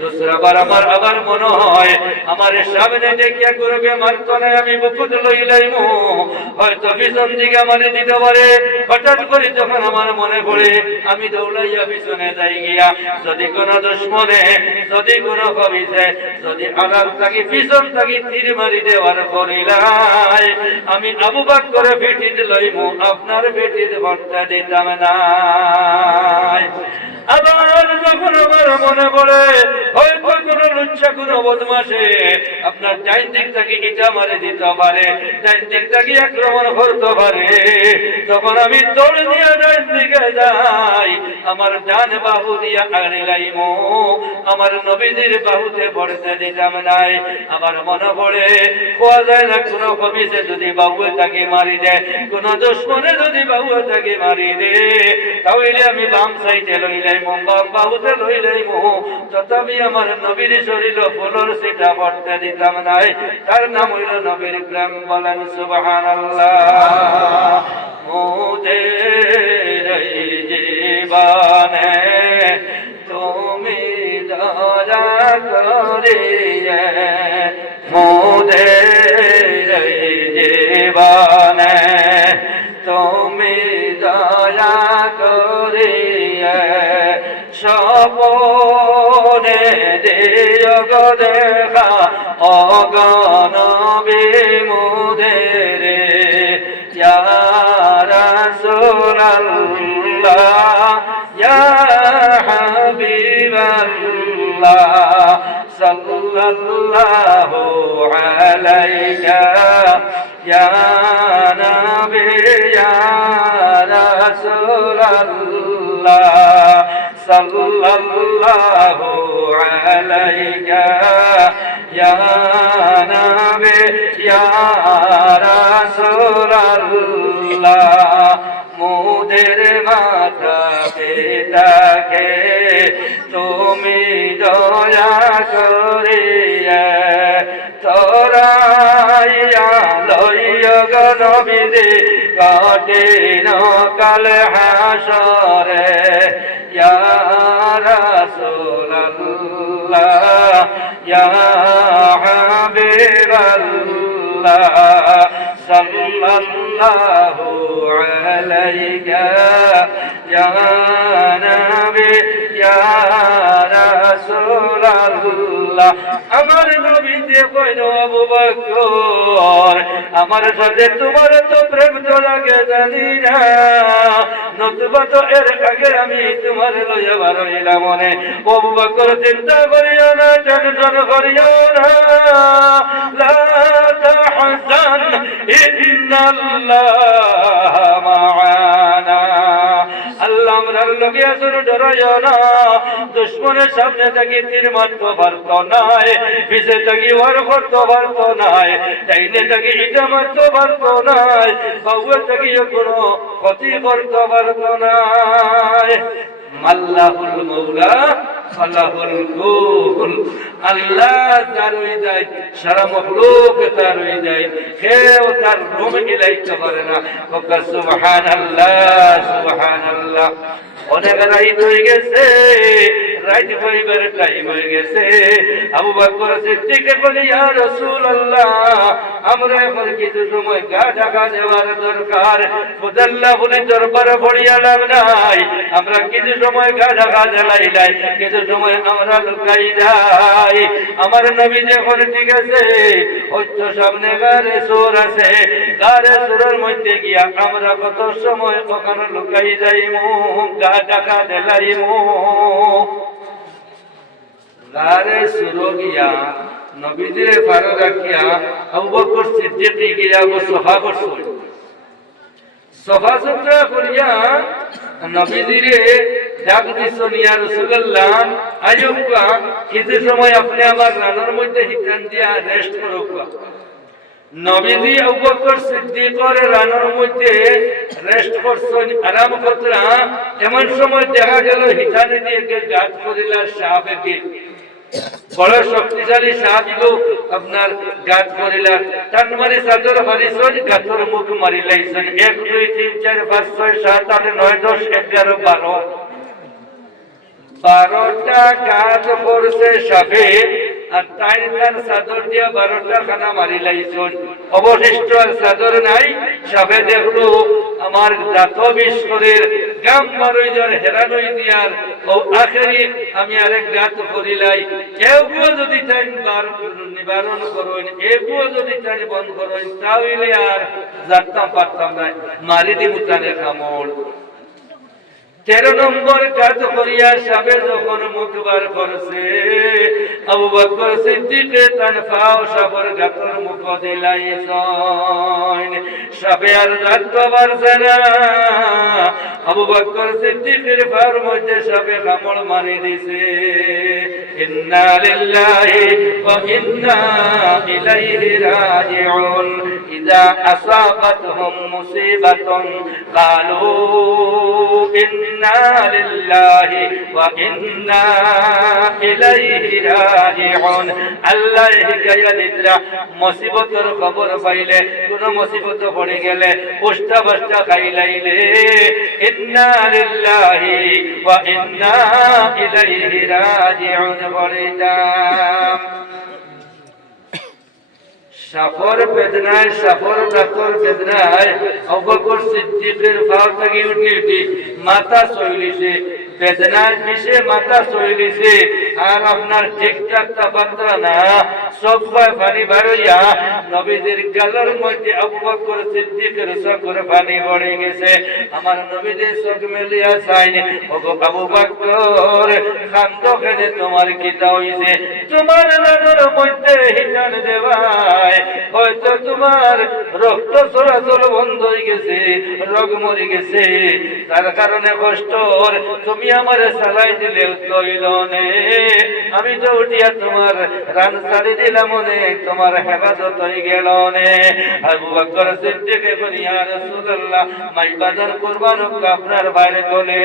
দোসরাবার আমার আবার মনে হয় আমার সামনে দেখিয়া করবে মারতো না, আমি বুকুত লইলাইমু, হয়তো পিছন দিকে আমার দিতে পারে। হঠাৎ করে যখন আমার মনে পড়ে আমি দৌড়াইয়া পিছনে যাই গিয়া, যদি কোনো দুশ্মনে, যদি কোনো কবিতে, যদি আগাম থাকি পিছন থাকি তীর মারি দেওয়ার করিলাই, আমি আবু বকর বেটিতে লইমু, আপনার বেটিতে ভর্তা দিতাম না। আবার যখন আমার মনে পড়ে হয়তো কোনো লুচ্ছা কোনো বদমাশে আপনার ডাইন দিক থেকে ইটা মারি দিতে পারে, ডাইন দিক থেকে আক্রমণ করতে পারে, তখন আমি দৌড় দিয়ে ডাইন দিকে যাই, আমার ডান বাহু দিয়ে আড়ে লাইমু, আমার নবীদের বাহুতে পড়তে দিতাম নাই। আমার মনে পড়ে কোয়া যায় না কোনো কবিছে যদি বাহু তাকে মারি দেয়, কোনো দুশ্মনে যদি বাহু তাকে মারি দে, তাহলে আমি বাম সাইডে লইলাইমু, বাম বাহুতে লইলাইমু, তথাপি আমার নবীর শরীর ফুলর সেটা পড়তে দিতাম নাই। তার নাম হইল নবীর প্রেম। বলেন সুবহানাল্লাহ। মোদের জীবনে তুমি দয়া করিয়ে, মোদের জীবনে তুমি দয়া করিয়ে, স্বপনে দিও গো দেখা অগণবী মোদের, ইয়া রাসূলুল্লাহ ইয়া হাবিবাল্লাহ সাল্লাল্লাহু আলাইকা ইয়া নবী ইয়া রাসূলুল্লাহ সাল্লাল্লাহু আলাইকা ইয়া নবী ইয়া রাসূলুল্লাহ। মোদের মাতা পিতাকে তুমি দয়া করিয়া, তোরাইয়া লইয়া গো নবীরে কঠিন কাল হাসরে, ইয়া রাসূলুল্লাহ ইয়া হাবিবাল্লাহ সাল্লাল্লাহু আলাইকা ইয়া নবী ইয়া রাসূলুল্লাহ। আমার নবী যে কইল আবু বকর আমার সাথে তোমার তো প্রেম তো লাগে জানি না, নতুবা তো এর আগে আমি তোমার লইয়া বারইলাম মনে। আবু বকর চিন্তা করিও না, টেনশন করিও না, লা তাহজান ইন্নাল্লাহ মা'ানা, আল্লাহ আমরার লগে আসর ডরাইও না। দুশ্মনের সামনে থেকে তীর মারতে পারত নাই, পিছে থেকে ওয়ার করতে পারত নাই, ডাইনে থেকে ইটা মারতে পারত নাই, বাউয়ে থেকে কোনো ক্ষতি করতে পারত নাই। মাল্লাহুল মাওলা ফালাহুল কুল, আল্লাহ তার হয়ে যায়, সারা মখলুক তার হয়ে যায়, কেউ তার রুমে গিলাইতে পারে না। সুবহানাল্লাহ সুবহানাল্লাহ। অনেক রাইত হয়ে গেছে, রাইত হইবার টাইম হয়ে গেছে। আবু বকর সিদ্দিক বলে ইয়া রাসূলুল্লাহ আমরা এখন কিছু সময় গা ঢাকা দেওয়ার দরকার। ফুদাল্লাহ বলে দরবার পড়িয়া লাভ নাই, আমরা কিছু সময় গা ঢাকা দেলাই, কিছু সময় আমরা লুকাই যাই। আমার নবী যখন ঠিক আছে হয়তো সামনে গারে সুর আছে, গারে সুরের মধ্যে গিয়া আমরা কত সময় ওখানে লুকাই যাইমু, গা ঢাকা দেলাইমু। গারে সুর গিয়া নবীদের ফারো রাখিয়া আবু বকর সিদ্দিক গিয়া সফা করছে, সফা সুতরা করিয়া নবীজিরে ডাক দিছেন, ইয়া রাসূলুল্লাহ আইয়ুবা কিছু সময় আপনি আমার রানার মধ্যে হিকান দিয়া রেস্ট করুক। নবীজি আবু বকর সিদ্দিকের রানের মধ্যে রেস্ট করছেন, আরাম করছেন। এমন সময় দেখা গেল হিটানে দিয়ে গাছ করিলার সাহাবেকে, বড় শক্তিশালী সাহাবী লোক আপনার গাছ করিলার টান মারি চাদর মারিছেন, গাছের মুখ মারি লাইছেন। 1 2 3 4 5 6 7 8 9 10 11 12টা গাছ করছে সাপে, আর তাই তার চাদর দিয়া 12টা খানা মারি লাইছেন। অবশিষ্ট আর চাদর নাই। সাপে দেখলো আমার দাঁত বিষ করে গাম মারই যার হেরানই দিয়ার ও আখেরি আমি আরেক গাছ করিলাই। এগুলো যদি তাই নিবারণ করেন, এগুলো যদি তাই বন্ধ করেন, তাহলে আর জানতাম পারতাম না, মারি দিব তারে কামড়। 13 নম্বর কাজ করিয়া সাবে যখন মুখ বার করছে, আবু বকর সিদ্দিকে তার ফাও সাবর গাতর মুখ দিলাইছেন। সাবে আর দাঁত বাড়ছে না। আবু বকর সিদ্দিকের ফার মধ্যে সাবে কামড় মারি দিছে। ইন্না লিল্লাহি ওয়া ইন্না ইলাইহি রাজিউন। ইযা আসাবাতহুম মুসিবাতুন ক্বালু ইন্না লিল্লাহি ওয়া ইন্না ইলাইহি রাজিউন। আল্লাহ হিকায়াতিরা মুসিবতের খবর পাইলে, কোন মুসিবত পড়ে গেলে উষ্টা বষ্টা খাইলাইলে ইন্না লিল্লাহি ওয়া ইন্না ইলাইহি রাজিউন বলে যান। সাফর বেদনায়, সাফর কাতর বেদনায় আবু বকর সিদ্দিকের পা থেকে উঠি উঠি মাথা চলিছে, বেদনায় বিষে মাথা চলিছে। আর আপনার ঠিকঠাক তাপমাত্রা না, সব পানি বাড়িয়া নবীদের গালের মধ্যে আবু বকর সিদ্দিকের চোখের পানি পড়ে গেছে। আমার নবীদের চোখ মেলিয়া চাইনি, ওগো আবু বকর কান্দ কেনে, তোমার কিতা হইছে? তোমার রানের মধ্যে হিটান দেওয়ায় হয়তো তোমার রক্ত চলাচল বন্ধ হয়ে গেছে, রোগ মরে গেছে, তার কারণে কষ্ট। তুমি আমার সালাই দিলে তৈল নে, আমি তো উঠিয়া তোমার রান ছাড়ি দিলাম নে, তোমার হেফাজত হয়ে গেল নে। আবু বকর সিদ্দিক এখন ইয়া রাসূলুল্লাহ মাই বাজার কুরবান আপনার বাইরে চলে,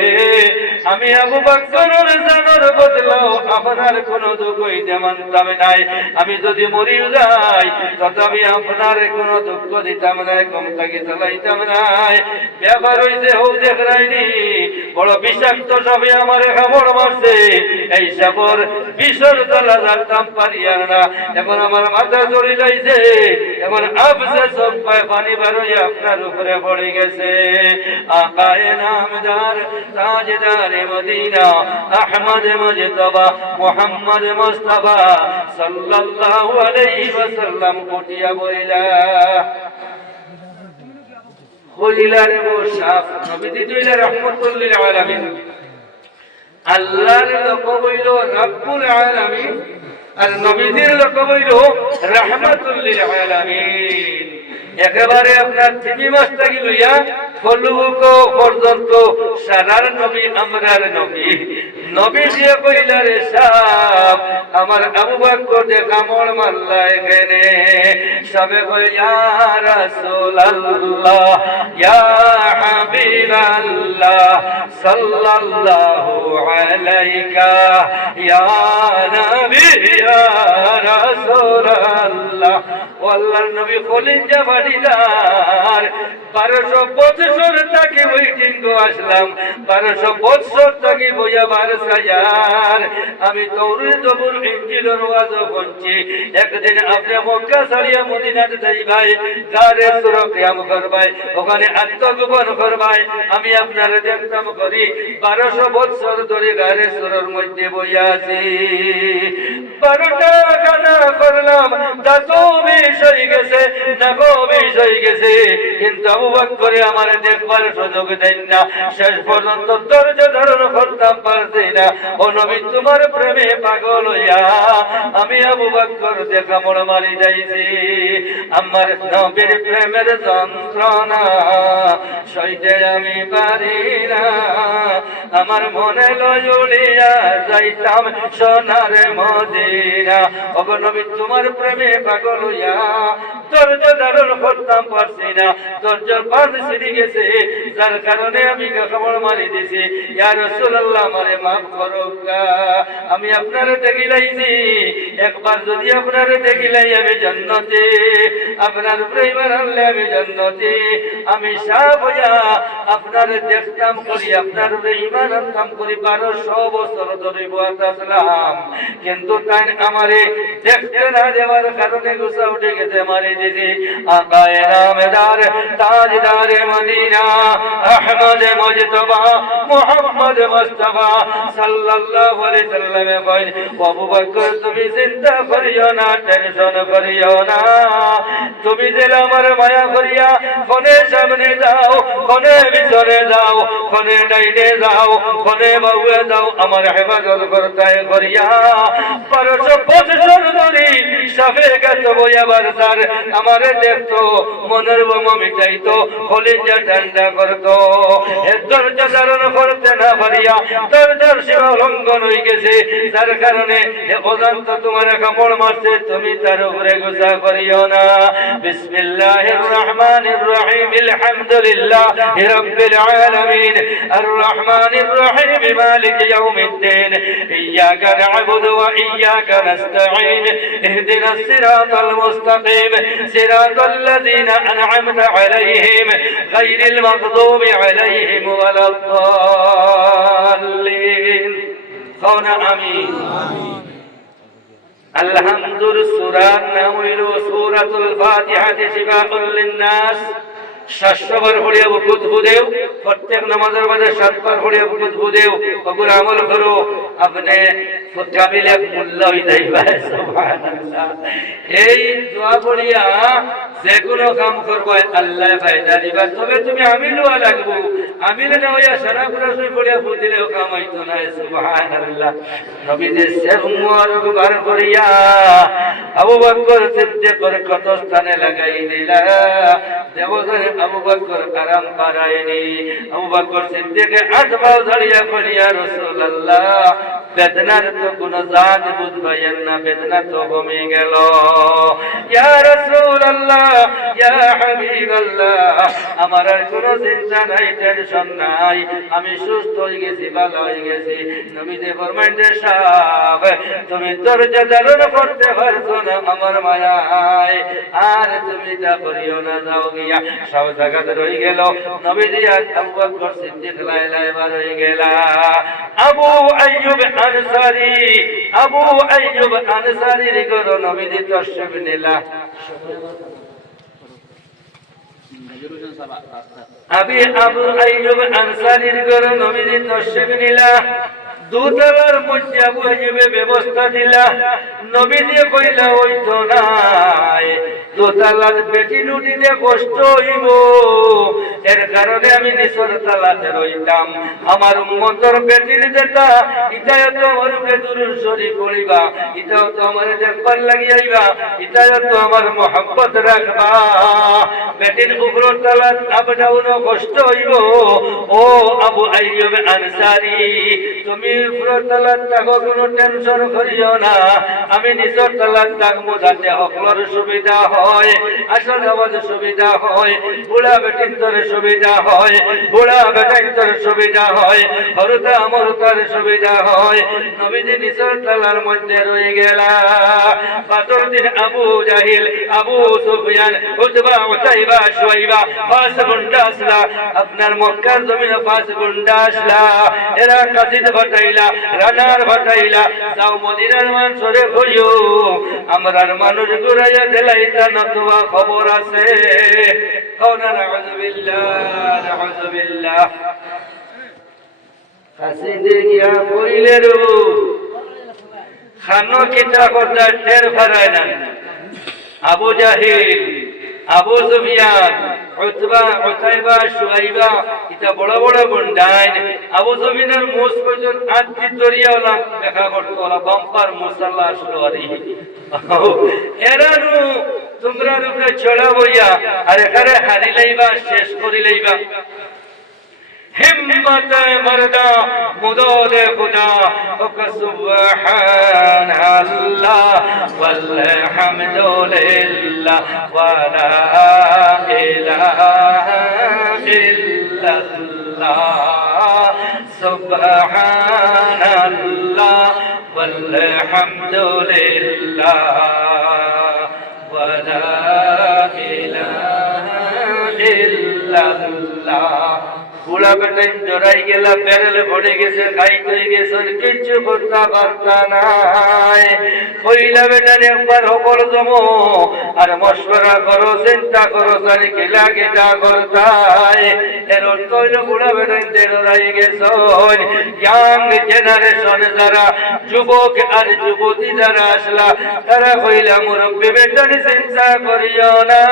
আমি আবু বকরের জানের বদলাও আপনার কোনো দুঃখ হইতে মানতাম নাই। আমি যদি মরিও যাই তথাপি আপনার কোনো দুঃখ দিতাম না, কম থাকি চালাইতাম নাই। ব্যাপার হইছে হৌ দেখ রাইনি, বড় বিষাক্ত সবে আমার খাবড় মারছে। এই সাপর বিষর জ্বালা জানতাম পারিয়ার না, এখন আমার মাথা চড়ি যাইছে, এখন আপসে সব পানি বারোই আপনার উপরে পড়ে গেছে। আকায়ে নামদার তাজদারে মদিনা আহমদ মুজতবা মুহাম্মদ মুস্তাফা সাল্লাল্লাহু আলাইহি ওয়াসাল্লাম উঠিয়া বলিলা, বলিলারে মুসাফ নবীজি দুইলা রাহমাতুল লিল আলামিন। আল্লাহর লকব হইল রাব্বুল আলামিন, আর নবীজির লকব হইল রাহমাতুল লিল আলামিন। একেবারে আপনার তিমি মাসটাকে লইয়া ফলুক পর্যন্ত সারার নবী আমরার নবী। নবী দিয়ে কইলারে সাপ আমার আবু বকর যে কামড় মারলা এখানে, সবে কই ইয়া রাসূলুল্লাহ ইয়া হাবিবাল্লাহ সাল্লাল্লাহু আলাইকা ইয়া নবী ইয়া রাসূলুল্লাহ। আল্লাহর নবী খলিজা বাড়িদার 1200 বছর তাকে ওয়েটিং গো আসলাম, 1200 বছর তাকে বইয়া বারসায়ার। আমি তৌরে জবর ইনজিলের ওয়াজ বলছি, একদিন আপনি মক্কা ছাড়িয়া মদিনাতে যাইবাই, গারে সুর কিয়াম করবাই, ওখানে আত্মগোপন করবাই। আমি আপনারে দেখতাম করি 1200 বছর ধরে গারে সুরের মধ্যে বইয়া আছি। 12টা খানা করলাম, দাঁতও বিষ হয়ে গেছে, নাকও বিষ হয়ে গেছে, কিন্তু আবু বকর আমারে দেখবার সুযোগ দেন না। শেষ পর্যন্ত ধৈর্য ধারণ করতাম পারছি না। ও নবী তোমার প্রেমে পাগল হইয়া আমি আবু বকর দেখা মোড় মারি যাইছি। আমার নবীর প্রেমের যন্ত্রণা সইতে আমি পারি না, আমার মনে লইয়া যাইতাম সোনার মদিনা। ওগো নবী তোমার প্রেমে পাগল হইয়া করিয়া ধৈর্য ধারণ করতাম পারছি না, ধৈর্য বাঁধ ছিঁড়ে গেছে, যার কারণে আমি কামড় মারি দিছি। ইয়া রাসূলুল্লাহ আমারে মাফ করো, আমি আপনারে দেখিলাইছি, একবার যদি আপনারে দেখিলাই আমি জান্নাতে, আপনার প্রেম আনলে আমি জান্নাতে, আমি সাপ হইয়া আপনারে দেখতাম করি, আপনার ঈমান আনতাম করি 1200 বছর ধরে বয়াত আসলাম, কিন্তু তাই আমারে দেখতে না দেওয়ার কারণে গুসা উঠে গেছে, মারি দিছি। আকায়ে নামদার তাজদার মদিনা আহমদ মুজতবা মুহাম্মদ মুস্তাফা সাল্লাল্লাহু আলাইহি সাল্লামে কইন, আবু বকর তুমি চিন্তা করিও না, টেনশন করিও না, তুমি যে আমার মায়া করিয়া কোনে সামনে যাও, কোনে ভিতরে যাও, কোনে ডাইনে যাও, কোনে বাউয়ে যাও, আমার হেফাজত করতে করিয়া 1200 বছর ধরে সাফে গেত বইয়াবার স্যার আমারে দেখতো, মনের বোমা মিটাইতো, কলিজা ঠান্ডা করতো, ধৈর্য ধারণ করতে না পারিয়া ধৈর্যের সীমা লঙ্ঘন হয়ে গেছে, যার কারণে অজান্ত তোমার কামড় মারছে, তুমি তার উপরে গুসা করিও না। বিসমিল্লাহির রহমানির রহিম, আলহামদুলিল্লাহি রাব্বিল আলামিন, আর রহমানির রহিম, মালিকি ইয়াউমিদ্দিন, ইয়াকা না'বুদু ওয়া ইয়াকা নাস্তাঈন, ইহদিনাস সিরাতাল মুস্তাকিম, সিরাতাল লাযীনা আন'আমতা আলাইহিম গায়রিল মাগদুবি আলাইহিম ওয়ালাদ দাল্লিন। কওনা আমিন। আলহামদুর সূরার নাম হইল সূরাতুল ফাতিহা, শিফাউল লিন্নাস। 700 বার পড়িয়া বুকুত বুদেও, প্রত্যেক নামাজের মাঝে 7 বার পড়িয়া বুকুত বুদেও, ওগুলো আমল করো, আপনি কামিলে মূল্য হয়ে যাইবা। সুবহানাল্লাহ। এই দোয়া পড়িয়া যে কোনো কাম করবো আল্লাহ ফায়দা দিবা, তবে তুমি আমিল হওয়া লাগবো, আমিল না হইয়া সারা কুরআন পড়িয়া বুঝিলেও কাম হইতো না। সুবহানাল্লাহ। নবীজি শেখ মুবারক বার করিয়া আবু বকর সিদ্দিকের কত স্থানে লাগাই দিলা, দেবজরে আবু বকর আরাম পারায়নি, আবু বকর সিদ্দিকে হাত পাও ধরিয়া করিয়া রাসূলুল্লাহ বেদনার তো কোন জাত বুঝবাইন না, বেদনা তো কমে গেল। ইয়া রাসূলুল্লাহ, ইয়া হাবিবাল্লাহ, আমার আর কোনো চিন্তা নাই, টেনশন নাই, আমি সুস্থ হয়ে গেছি, ভালো হয়ে গেছি। নবীজি ফরমাইলেন, সাহেব তুমি ধৈর্য ধারণ করতে পারছো না আমার মায়ায়, আর তুমি তা করিও না, যাও গিয়া সব জায়গাতে রয়ে গেল। নবীজি আর আবু বকর সিদ্দিক লাইলায় বার হয়ে গেল। আবু আইয়ুব আনসারী, আবু আইয়ুব আনসারীর ঘর নবীজি তশরিফ নিলা। আবু আইয়ুব আনসারীর ঘর নবীজি তশরিফ নিলা। দুতলার মধ্যে আবু আইয়ুবে ব্যবস্থা দিলা। নবীজি কইলা হইতো নাই, দোতলার বেটি লুটিতে কষ্ট হইব, এর কারণে আমি নিচর তালাতে রইতাম। আমার উম্মতের বেটির যেটা ইটাও তো আমার উপরে দুরূদ শরীফ পড়িবা, ইটাও তো আমার দেখবার লাগিয়াইবা, ইটাও তো আমার মোহাব্বত রাখবা। বেটির উপর তালাত আপডাউনও কষ্ট হইব। ও আবু আইয়ুব আনসারী, তুমি উপর তালাত থাকো, কোনো টেনশন করিও না, আমি নিচর তালাত থাকবো, যাতে সকলের সুবিধা হয়, আসল আমাদের সুবিধা হয়, বুড়া বেটির তোরে সুবিধা হয়, বুড়া বেটার তোরে সুবিধা হয়, হরতা আমরতার সুবিধা হয়। নবীজি নিচর তালার মধ্যে রয়ে গেলা। পাথর দিন আবু জাহিল, আবু সুফিয়ান, উতবা, উতাইবা, শুয়াইবা 5 গুন্ডা আসলা, আপনার মক্কার জমিনে 5 গুন্ডা আসলা। এরা কাসিদ ভাটাইলা, রানার ভাটাইলা, যাও মদিনার মানুষরে কইও আমরার মানুষ ঘুরাইয়া দিলাইতা নতুবা খবর আছে। কওনা নাউযুবিল্লাহ, নাউযুবিল্লাহ। কাসিদে গিয়া কইলে রু খানো কিতা কথা টের ফারায় না। আবু জাহিল, আবু সুফিয়ান, উতবা, উতাইবা, শুয়াইবা, এটা বড় বড় গুন্ডাইন। আবু সুফিয়ানের মুস পর্যন্ত আত্মি দরিয়াওয়ালা দেখা করতো, ওলা বাম্পার মুসাল্লাহ আসলোয়ারি। এরানু তোমরা রূপে ছড়া বইয়া আর এখানে হারি লাইবা, শেষ করি লাইবা। हिम्मत मर्दा मुदोद खुदा सुब्हान अल्लाह व والحمد لله ولا إله إلا الله سبحان الله والحمد لله ولا إله إلا الله বুড়া বেটাই জড়াই গেলা বেরেল পড়ে গেছে খাইতে গেছেন কিছু করতে পারতা নাই কইলা বেটার একবার হবল জমো আর মশওয়ারা করো চিন্তা করো তার খেলা কেটা করতাই এর অর্থ হইল বুড়া বেটাই জড়াই গেছেন ইয়াং জেনারেশন যারা যুবক আর যুবতী যারা আসলা তারা কইলা মুরব্বী বেটার চিন্তা করিও না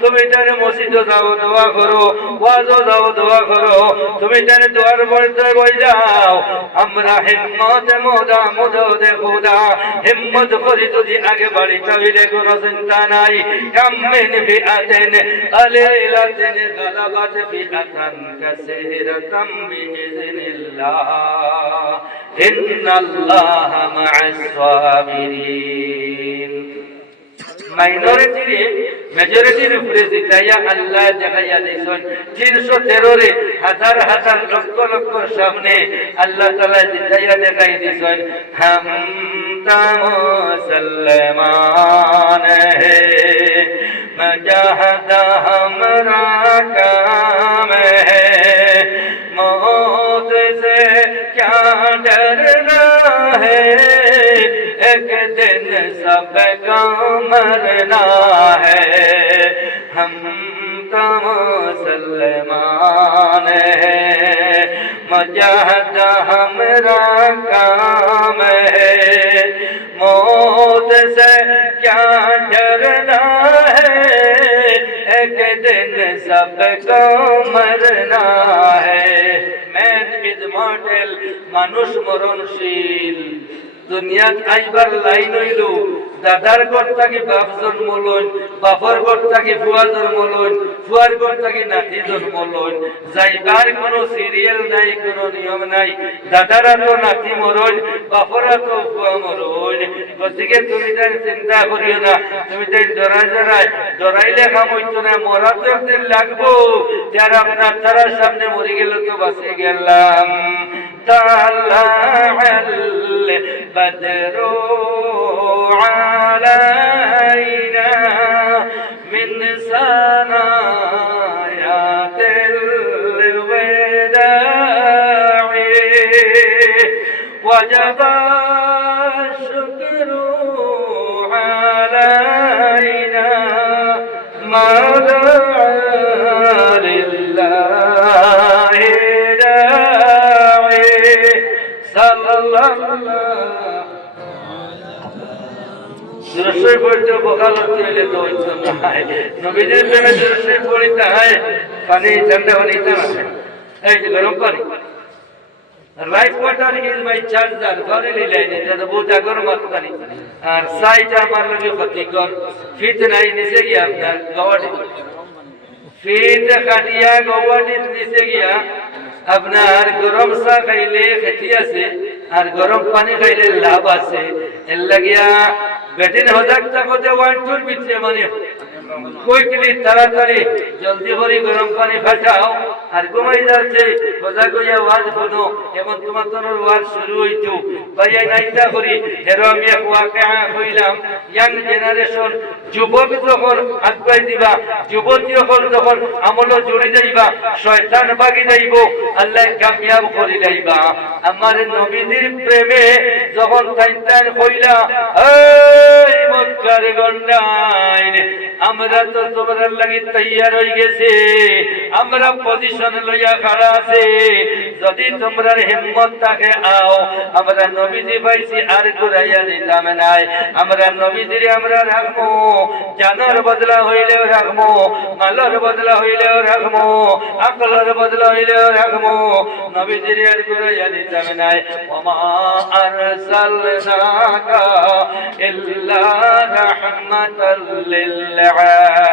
তুমি তার মসজিদে যাও দোয়া করো ওয়াজও যাও দোয়া করো তুমি জানে দোয়ার পড়তে বই যাও আমরা হিম্মত মোদা মুদে খোদা হিম্মত করি যদি আগে বাড়ি চাইলে কোনো চিন্তা নাই কামিন ফিআতিন আলাইলাতিন গালাবাত ফিআতান কাসীরাতাম বিইذنিল্লাহ ইন্নাল্লাহা মা'আস সাবিরিন মাইনরিটি মেজরিটির উপরে জিতাইয়া আল্লাহ দেখাইয়া দিয়েছেন 313 রে হাজার হাজার লক্ষ লক্ষ সামনে আল্লাহ তাআলা জিতাইয়া দেখাই দিয়েছেন হাম তা মুসলমান হে মজাহাদা हमरा काम है मौत से क्या डरना है एक दिन सबको मरना है हम तो मुसलमान हैं मुजाहिद हमरा काम है मौत से क्या डरना है एक दिन सबको मरना है man is mortal মানুষ মরণশীল দুনিয়াত আইবার লাইন হইল দাদার ঘর থাকি বাপ জন্ম লইন বাপর ঘর থাকি ফুয়া জন্ম লইন ফুয়ার ঘর থাকি নাতি জন্ম লইন যাইবার কোনো সিরিয়াল নাই কোনো নিয়ম নাই দাদারা তো নাতি মরইন বাপরা তো ফুয়া মরইন গতিকে তুমি তার চিন্তা করিও না তুমি তাই ডরাইলে কাম হইতো না মরা তো একদিন লাগবো যার আপনার তারার সামনে মরে গেল তো বাঁচে গেলাম طلع البدر علينا من ثنايات الوداع وجب الشكر علينا ما دعا لله দুরুশরীফ পড়তে বকালত হইলে তো হইতো না নবীদের প্রেমে দুরুশরীফ পড়িতে হয় পানি ঠান্ডা পানিতে আছে এই যে গরম পানি life water is my charger ঘরে লাইন এটা বহুত গরম পানি আর সাইটা আমার লগে ক্ষতিকর ফিট নাই নিচে গিয়া আপনার গওয়াটি ফিট কাটিয়া গওয়াটির নিচে গিয়া আপনার গরম চা খাইলে খেতি আছে আর গরম পানি খাইলে লাভ আছে এর লাগিয়া বেটিন হজাক থাকতে 1-2 ভিতরে মানে কুইকলি তাড়াতাড়ি জলদি করে গরম পানি ফাটাও আর ঘুমাই যাচ্ছে হজাক হইয়া ওয়াজ শুনো এখন তোমার তোর ওয়াজ শুরু হইতো ভাইয়া নাইতা করি হেরো আমি এক ওয়াকিয়া কইলাম ইয়াং জেনারেশন যুবক যখন আগুয়াই দিবা যুবতী যখন আমল জুড়ে যাইবা শয়তান বাগি যাইব আল্লাহ কামিয়াব করে যাইবা আমার নবীদের প্রেমে যখন তাইতান কইলা এই মক্কার গন্ডাইন আমরা তো তোমার লাগি তৈয়ার হই গেছে আমরা পজিশন লইয়া খাড়া আছে যদি তোমরা হিম্মত থাকে আও আমরা নবীজি পাইছি আর ঘুরাইয়া দিতাম নাই আমরা নবীজিরে আমরা রাখবো জানার বদলা হইলেও রাখবো মালের বদলা হইলেও রাখবো আকলের বদলা হইলেও রাখবো নবীজিরে আর ঘুরাইয়া দিতাম নাই ওমা আরসালনাকা ইল্লা রাহমাতাল লিল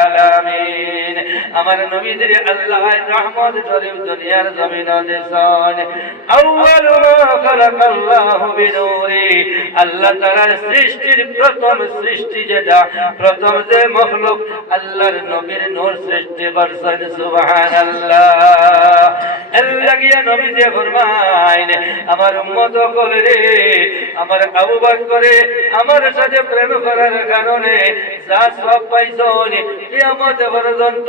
আলামিন। আমার নবীদের আল্লাহ রহমত শরীফ দুনিয়ার জমিনে দিয়েছেন। আউয়ালু মা খালাকাল্লাহু বিনূরি, আল্লাহ তাআলার সৃষ্টির প্রথম সৃষ্টি যেটা, প্রথম যে মখলুক আল্লাহর নবীর নূর সৃষ্টি করছেন। সুবহানাল্লাহ। আল্লাহ গিয়া নবী যে ফরমাইন, আমার উম্মত বলে রে, আমার আবু বকরে আমার সাথে প্রেম করার কারণে যা সব পাইছেন কিয়ামত পর্যন্ত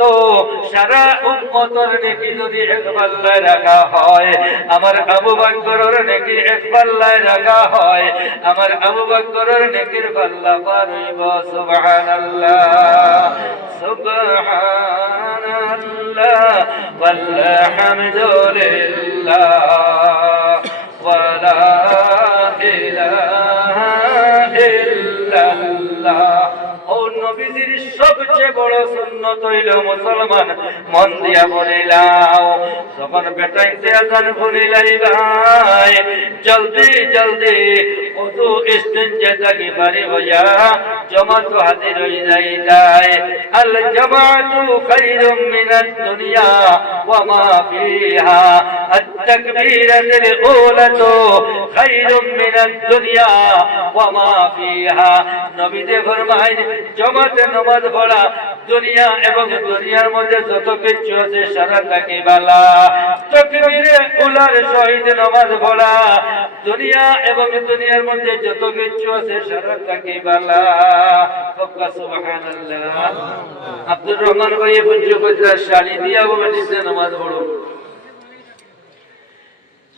সারা উম্মতের নেকি যদি এক পাল্লায় রাখা হয়, আমার আবু বকরের নেকি এক পাল্লায় রাখা হয়, আমার আবু বকরের নেকির পাল্লা পার হইব। সুবহানাল্লাহ সুবহানাল্লাহ ওয়ালহামদুলিল্লাহ ওয়ালা ইলাহা ইল্লাল্লাহ। ও নবীজির সবচেয়ে বড় সুন্নত হইল মুসলমান মন দিয়া বলিলাও, যখন বেটাইতে আজান বলিলাই ভাই জলদি জলদি ওযু ইস্তেঞ্জা থাকি পারি হইয়া জামাত হাজির হই যাই। আল জামাতু খায়রুম মিনাদ দুনিয়া ওয়া মা ফিহা, আত তাকবীরাতুল উলাতু খায়রুম মিনাদ দুনিয়া ওয়া মা ফিহা। নবী যে ফরমায় জামাতে নামাজ পড়া দুনিয়া এবং দুনিয়ার মধ্যে যত কিছু আছে সারা থাকি বালা। তাকবীরে উলার সহিত নামাজ পড়া দুনিয়া এবং দুনিয়ার মধ্যে যত কিছু আছে সারা থাকি বালা। সুবহানাল্লাহ। আব্দুর রহমান ভাই বুঝু কইরা শাড়ি দিয়া বলেছে নামাজ পড়ো।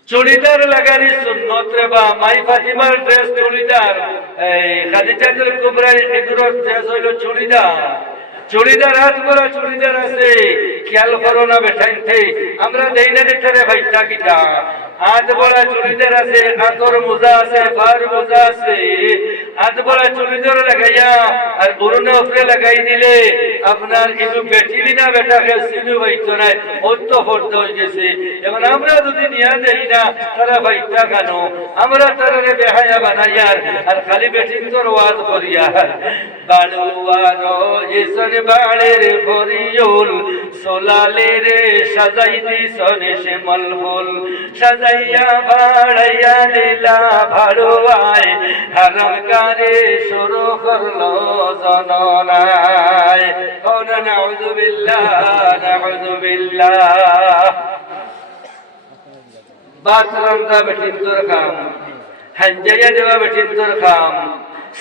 চুড়িদার লাগানি সুন্নত রে বা মাই ফাতিমার ড্রেস চুড়িদার, এই খাদিজাতুল কুবরা এগুলোর ড্রেস হইলো চুড়িদার। চুড়িদার হাত করা চুড়িদার আছে, খেয়াল করো না বেঠাইতে আমরা দেই না রে ভাইটা কিটা। হাত বড়া চুড়িদার আছে, হাতর মোজা আছে, পার মোজা আছে, হাত বড়া চুড়িদার লাগাইয়া আর পুরনো উপরে লাগাই দিলে আপনার একটু বেটিলি না বেটাকে সিলু হইতো না, অত ফর্দ হয়ে গেছে। এবং আমরা যদি নিয়ে দেই না তারা ভাইটা কেন, আমরা তারা বেহায়া বানাইয়ার আর খালি বেটিন তোর ওয়াজ করিয়ার। বালুয়ার ইসন বাড়ের ফরিউল সোলালে রে সাজাই দিছন সে মলফুল, সাজাইয়া ভাড়াইয়া দিলা ভাড়ুয়ায় হারাম কারে শুরু করলো জননায়। কোন নাউযু বিল্লাহ নাউযু বিল্লাহ। বাত রান্দা বেটিন তোর কাম, হাঞ্জাইয়া দেওয়া বেটিন তোর কাম,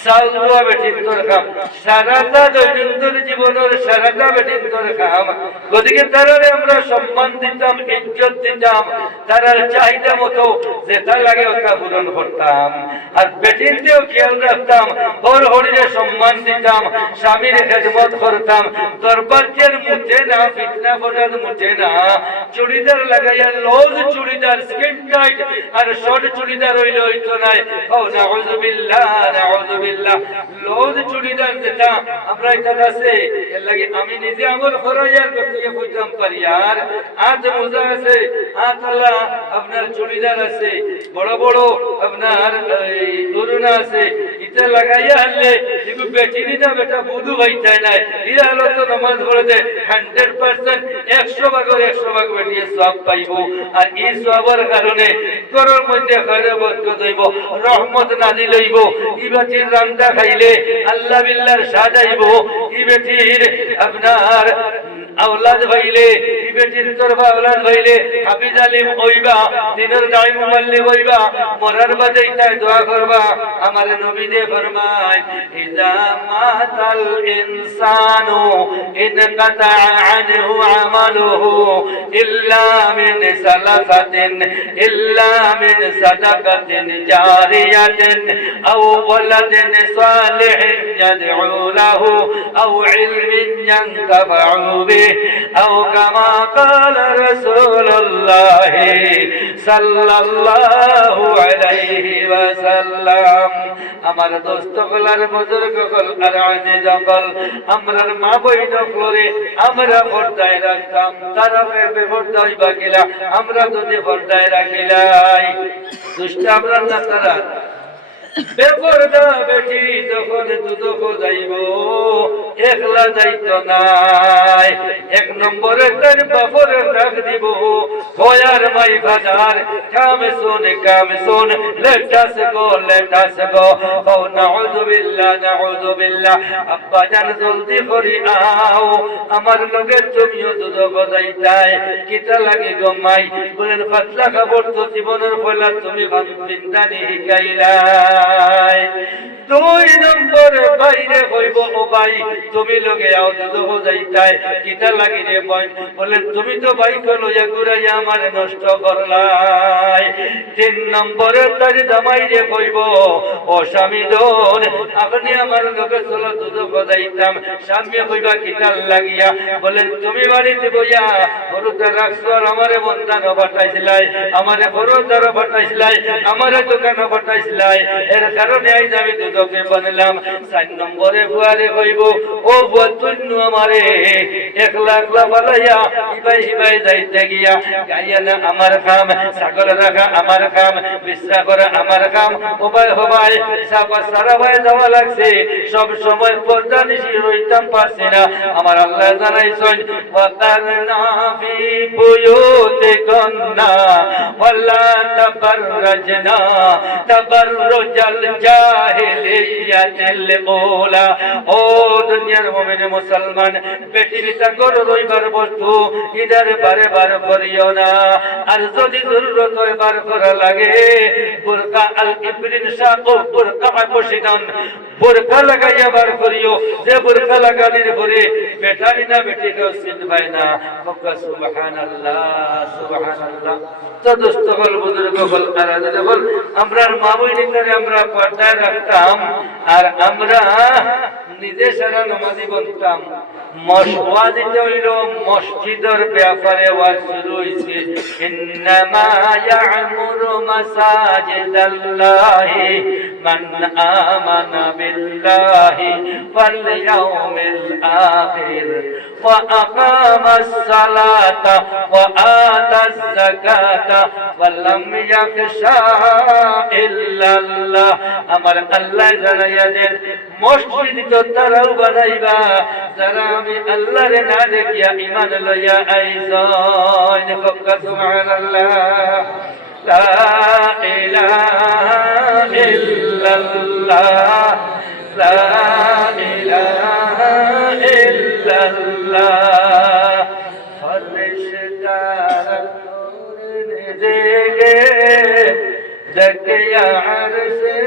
চাউল দেওয়া বেটিন তোর কাম, সারাটা দৈনন্দিন জীবনের সারাটা বেটিন তোর কাম। গতিকে তারারে আমরা সম্মান দিতাম, ইজ্জত দিতাম, তারার চাহিদা মতো যেটা লাগে ওটা পূরণ করতাম। আর বেটিনকেও খেয়াল রাখতাম, ওর হরিরে সম্মান দিতাম, স্বামীর খেদমত করতাম। দরবারকের মুঠে না, ফিতনা ফটার মুঠে না। চুড়িদার লাগাইয়া লজ চুড়িদার স্কিন টাইট আর শর্ট চুড়িদার হইলে হইতো নাই। ও নাউযু বিল্লাহ নাউযু বিল্লাহ। লজ চুড়িদার যেটা আমরা এটা আছে এর লাগি আমি নিজে আমল করাইয়ার করতে বুঝতাম পারি। আর হাত মোজা আছে, হাত আলা আপনার চুড়িদার আছে, বড় বড় আপনার এই করুণা আছে, এটা লাগাইয়া আনলে এগুলো বেটিনি না বেটা বুধু ভাইটাই নাই। ইরা হলো তো নামাজ পড়ে 100% 100 ভাগ বেটিয়ে সব পাইব। আর এই সবার কারণে ঘরের মধ্যে খয়রে বরকত হইব, রহমত নাজিল হইব। ই বেটির রান্না খাইলে আল্লাহ বিল্লাহর সাজাইব। ই বেটির আপনার আওলাদ ভাইলে, ই বেটির তরফা আওলাদ ভাইলে হাফিজ আলিম হইবা, দিনের দাই মুবাল্লিগ হইবা, মরার বাজাইতায় দোয়া করবা। আমার নবী দে ফরমায় ইজা মাতাল ইনসানু ইনকাতা আনহু আমালুহু ইল্লা মিন সালাসাতিন ইল্লা মিন সাদাকাতিন জারিয়াতিন আও ওয়ালাদিন সালিহিন ইয়াদউ লাহু আও ইলমিন ইয়ানতাফাউ বিহি আও কামা ক্বালা রাসূলুল্লাহ সাল্লাল্লাহু আলাইহি ওয়াসাল্লাম। আমার দোস্ত গলার বুজুর্গ গল আর আজিজ গল, আমরার মা বইন ফ্লোরে আমরা পর্দায় রাখতাম, তারা বেপর্দা হইবা কিলা, আমরা যদি পর্দায় রাখিলাই দুষ্ট আমরা না তারা বেপরদা বেটি যখন দুদক যাইব একলা যাইত নাই, এক নম্বরে তার বাপরে ডাক দিব, হয়ার মাই বাজার কাম শোন লেটাস গো ও নাউযু বিল্লাহ আব্বা জান জলদি করি আও, আমার লগে তুমিও দুদক যাইতাই, কিতা লাগে গো মাই? বলেন পাতলা খাবার তো জীবনের পয়লা তুমি বিন্দানি শিখাইলাই। দুই নম্বরে বাইরে হইব, ও ভাই তুমি লগে আও দুদক যাইতাই, কিতা লাগি রে বোন? বলেন তুমি তো বাইক লইয়া ঘুরাইয়া আমার নষ্ট করলাই। তিন নম্বরে তার জামাই রে কইব, ও স্বামী দোন আপনি আমার লগে চলো দুদক যাইতাম, স্বামী কইবা কিতা লাগিয়া? বলেন তুমি বাড়িতে বইয়া গরুটা রাখছো আর আমারে বন্ধান পাঠাইছিলাই, আমারে বড়দার পাঠাইছিলাই, আমারে দোকান পাঠাইছিলাই, এর কারণে আজ আমি দুদকে বানলাম। চার নম্বরে বুয়ারে কইব, ও বুয়া তুই আমারে একলা একলা বালাইয়া হিবাই যাইতে গিয়া গাইয়া না আমার কাম, ছাগল রাখা আমার কাম, বিশ্রা করা আমার কাম, উপায় হবাই সারা ভাই যাওয়া লাগছে, সব সময় পর্দা নিশি রইতাম পারছি না। আমার আল্লাহ জানাইছেন ওয়াকারনা ফি বুয়ুতিকুন্না ওয়ালা তাবাররাজনা তাবাররুজাল জাহিলিয়াতিল উলা। ও দুনিয়ার মুমিন মুসলমান, বেটিটা করো রইবার বস্তু ইদার বারে বার করিও না, আর যদি জরুরত হয় বার করা লাগে বুরকা আল ইবরিন শাকো বুরকা বসিদান বুরকা লাগাইয়া বার করিও, যে বুরকা লাগানির পরে বেটারি না বেটি কেউ চিনবাই না। সুবহানাল্লাহ। তো দোস্ত বল, বুজুর্গ বল, আরাধনা বল, আমরা মা বোনেরা আমরা পর্দায় রাখতাম আর আমরা নিজে সারা নামাজি বলতাম। মসজিদে হইল মসজিদের ব্যাপারে ওয়াজ শুরু হইছে, ইন্নামা ইয়ামুরু মাসাজিদাল্লাহি মান আমানা বিল্লাহি ওয়াল ইয়াউমিল আখির ওয়া আকামাস সালাতা ওয়া আতাজ যাকাতা ওয়া লাম ইয়াখশা ইল্লাল্লাহ। আমার আল্লাহ জানাইয়া দেন মসজিদ তো তারাও বানাইবা যারা আমি আল্লাহরে না দেখিয়া ঈমান লইয়া আইছন। সুবহানাল্লাহ। লা ইলাহা ইল্লাল্লাহ, লা ইলাহা ইল্লাল্লাহ। ফরিশতারা নূর জেগে দেখিয়া আরশে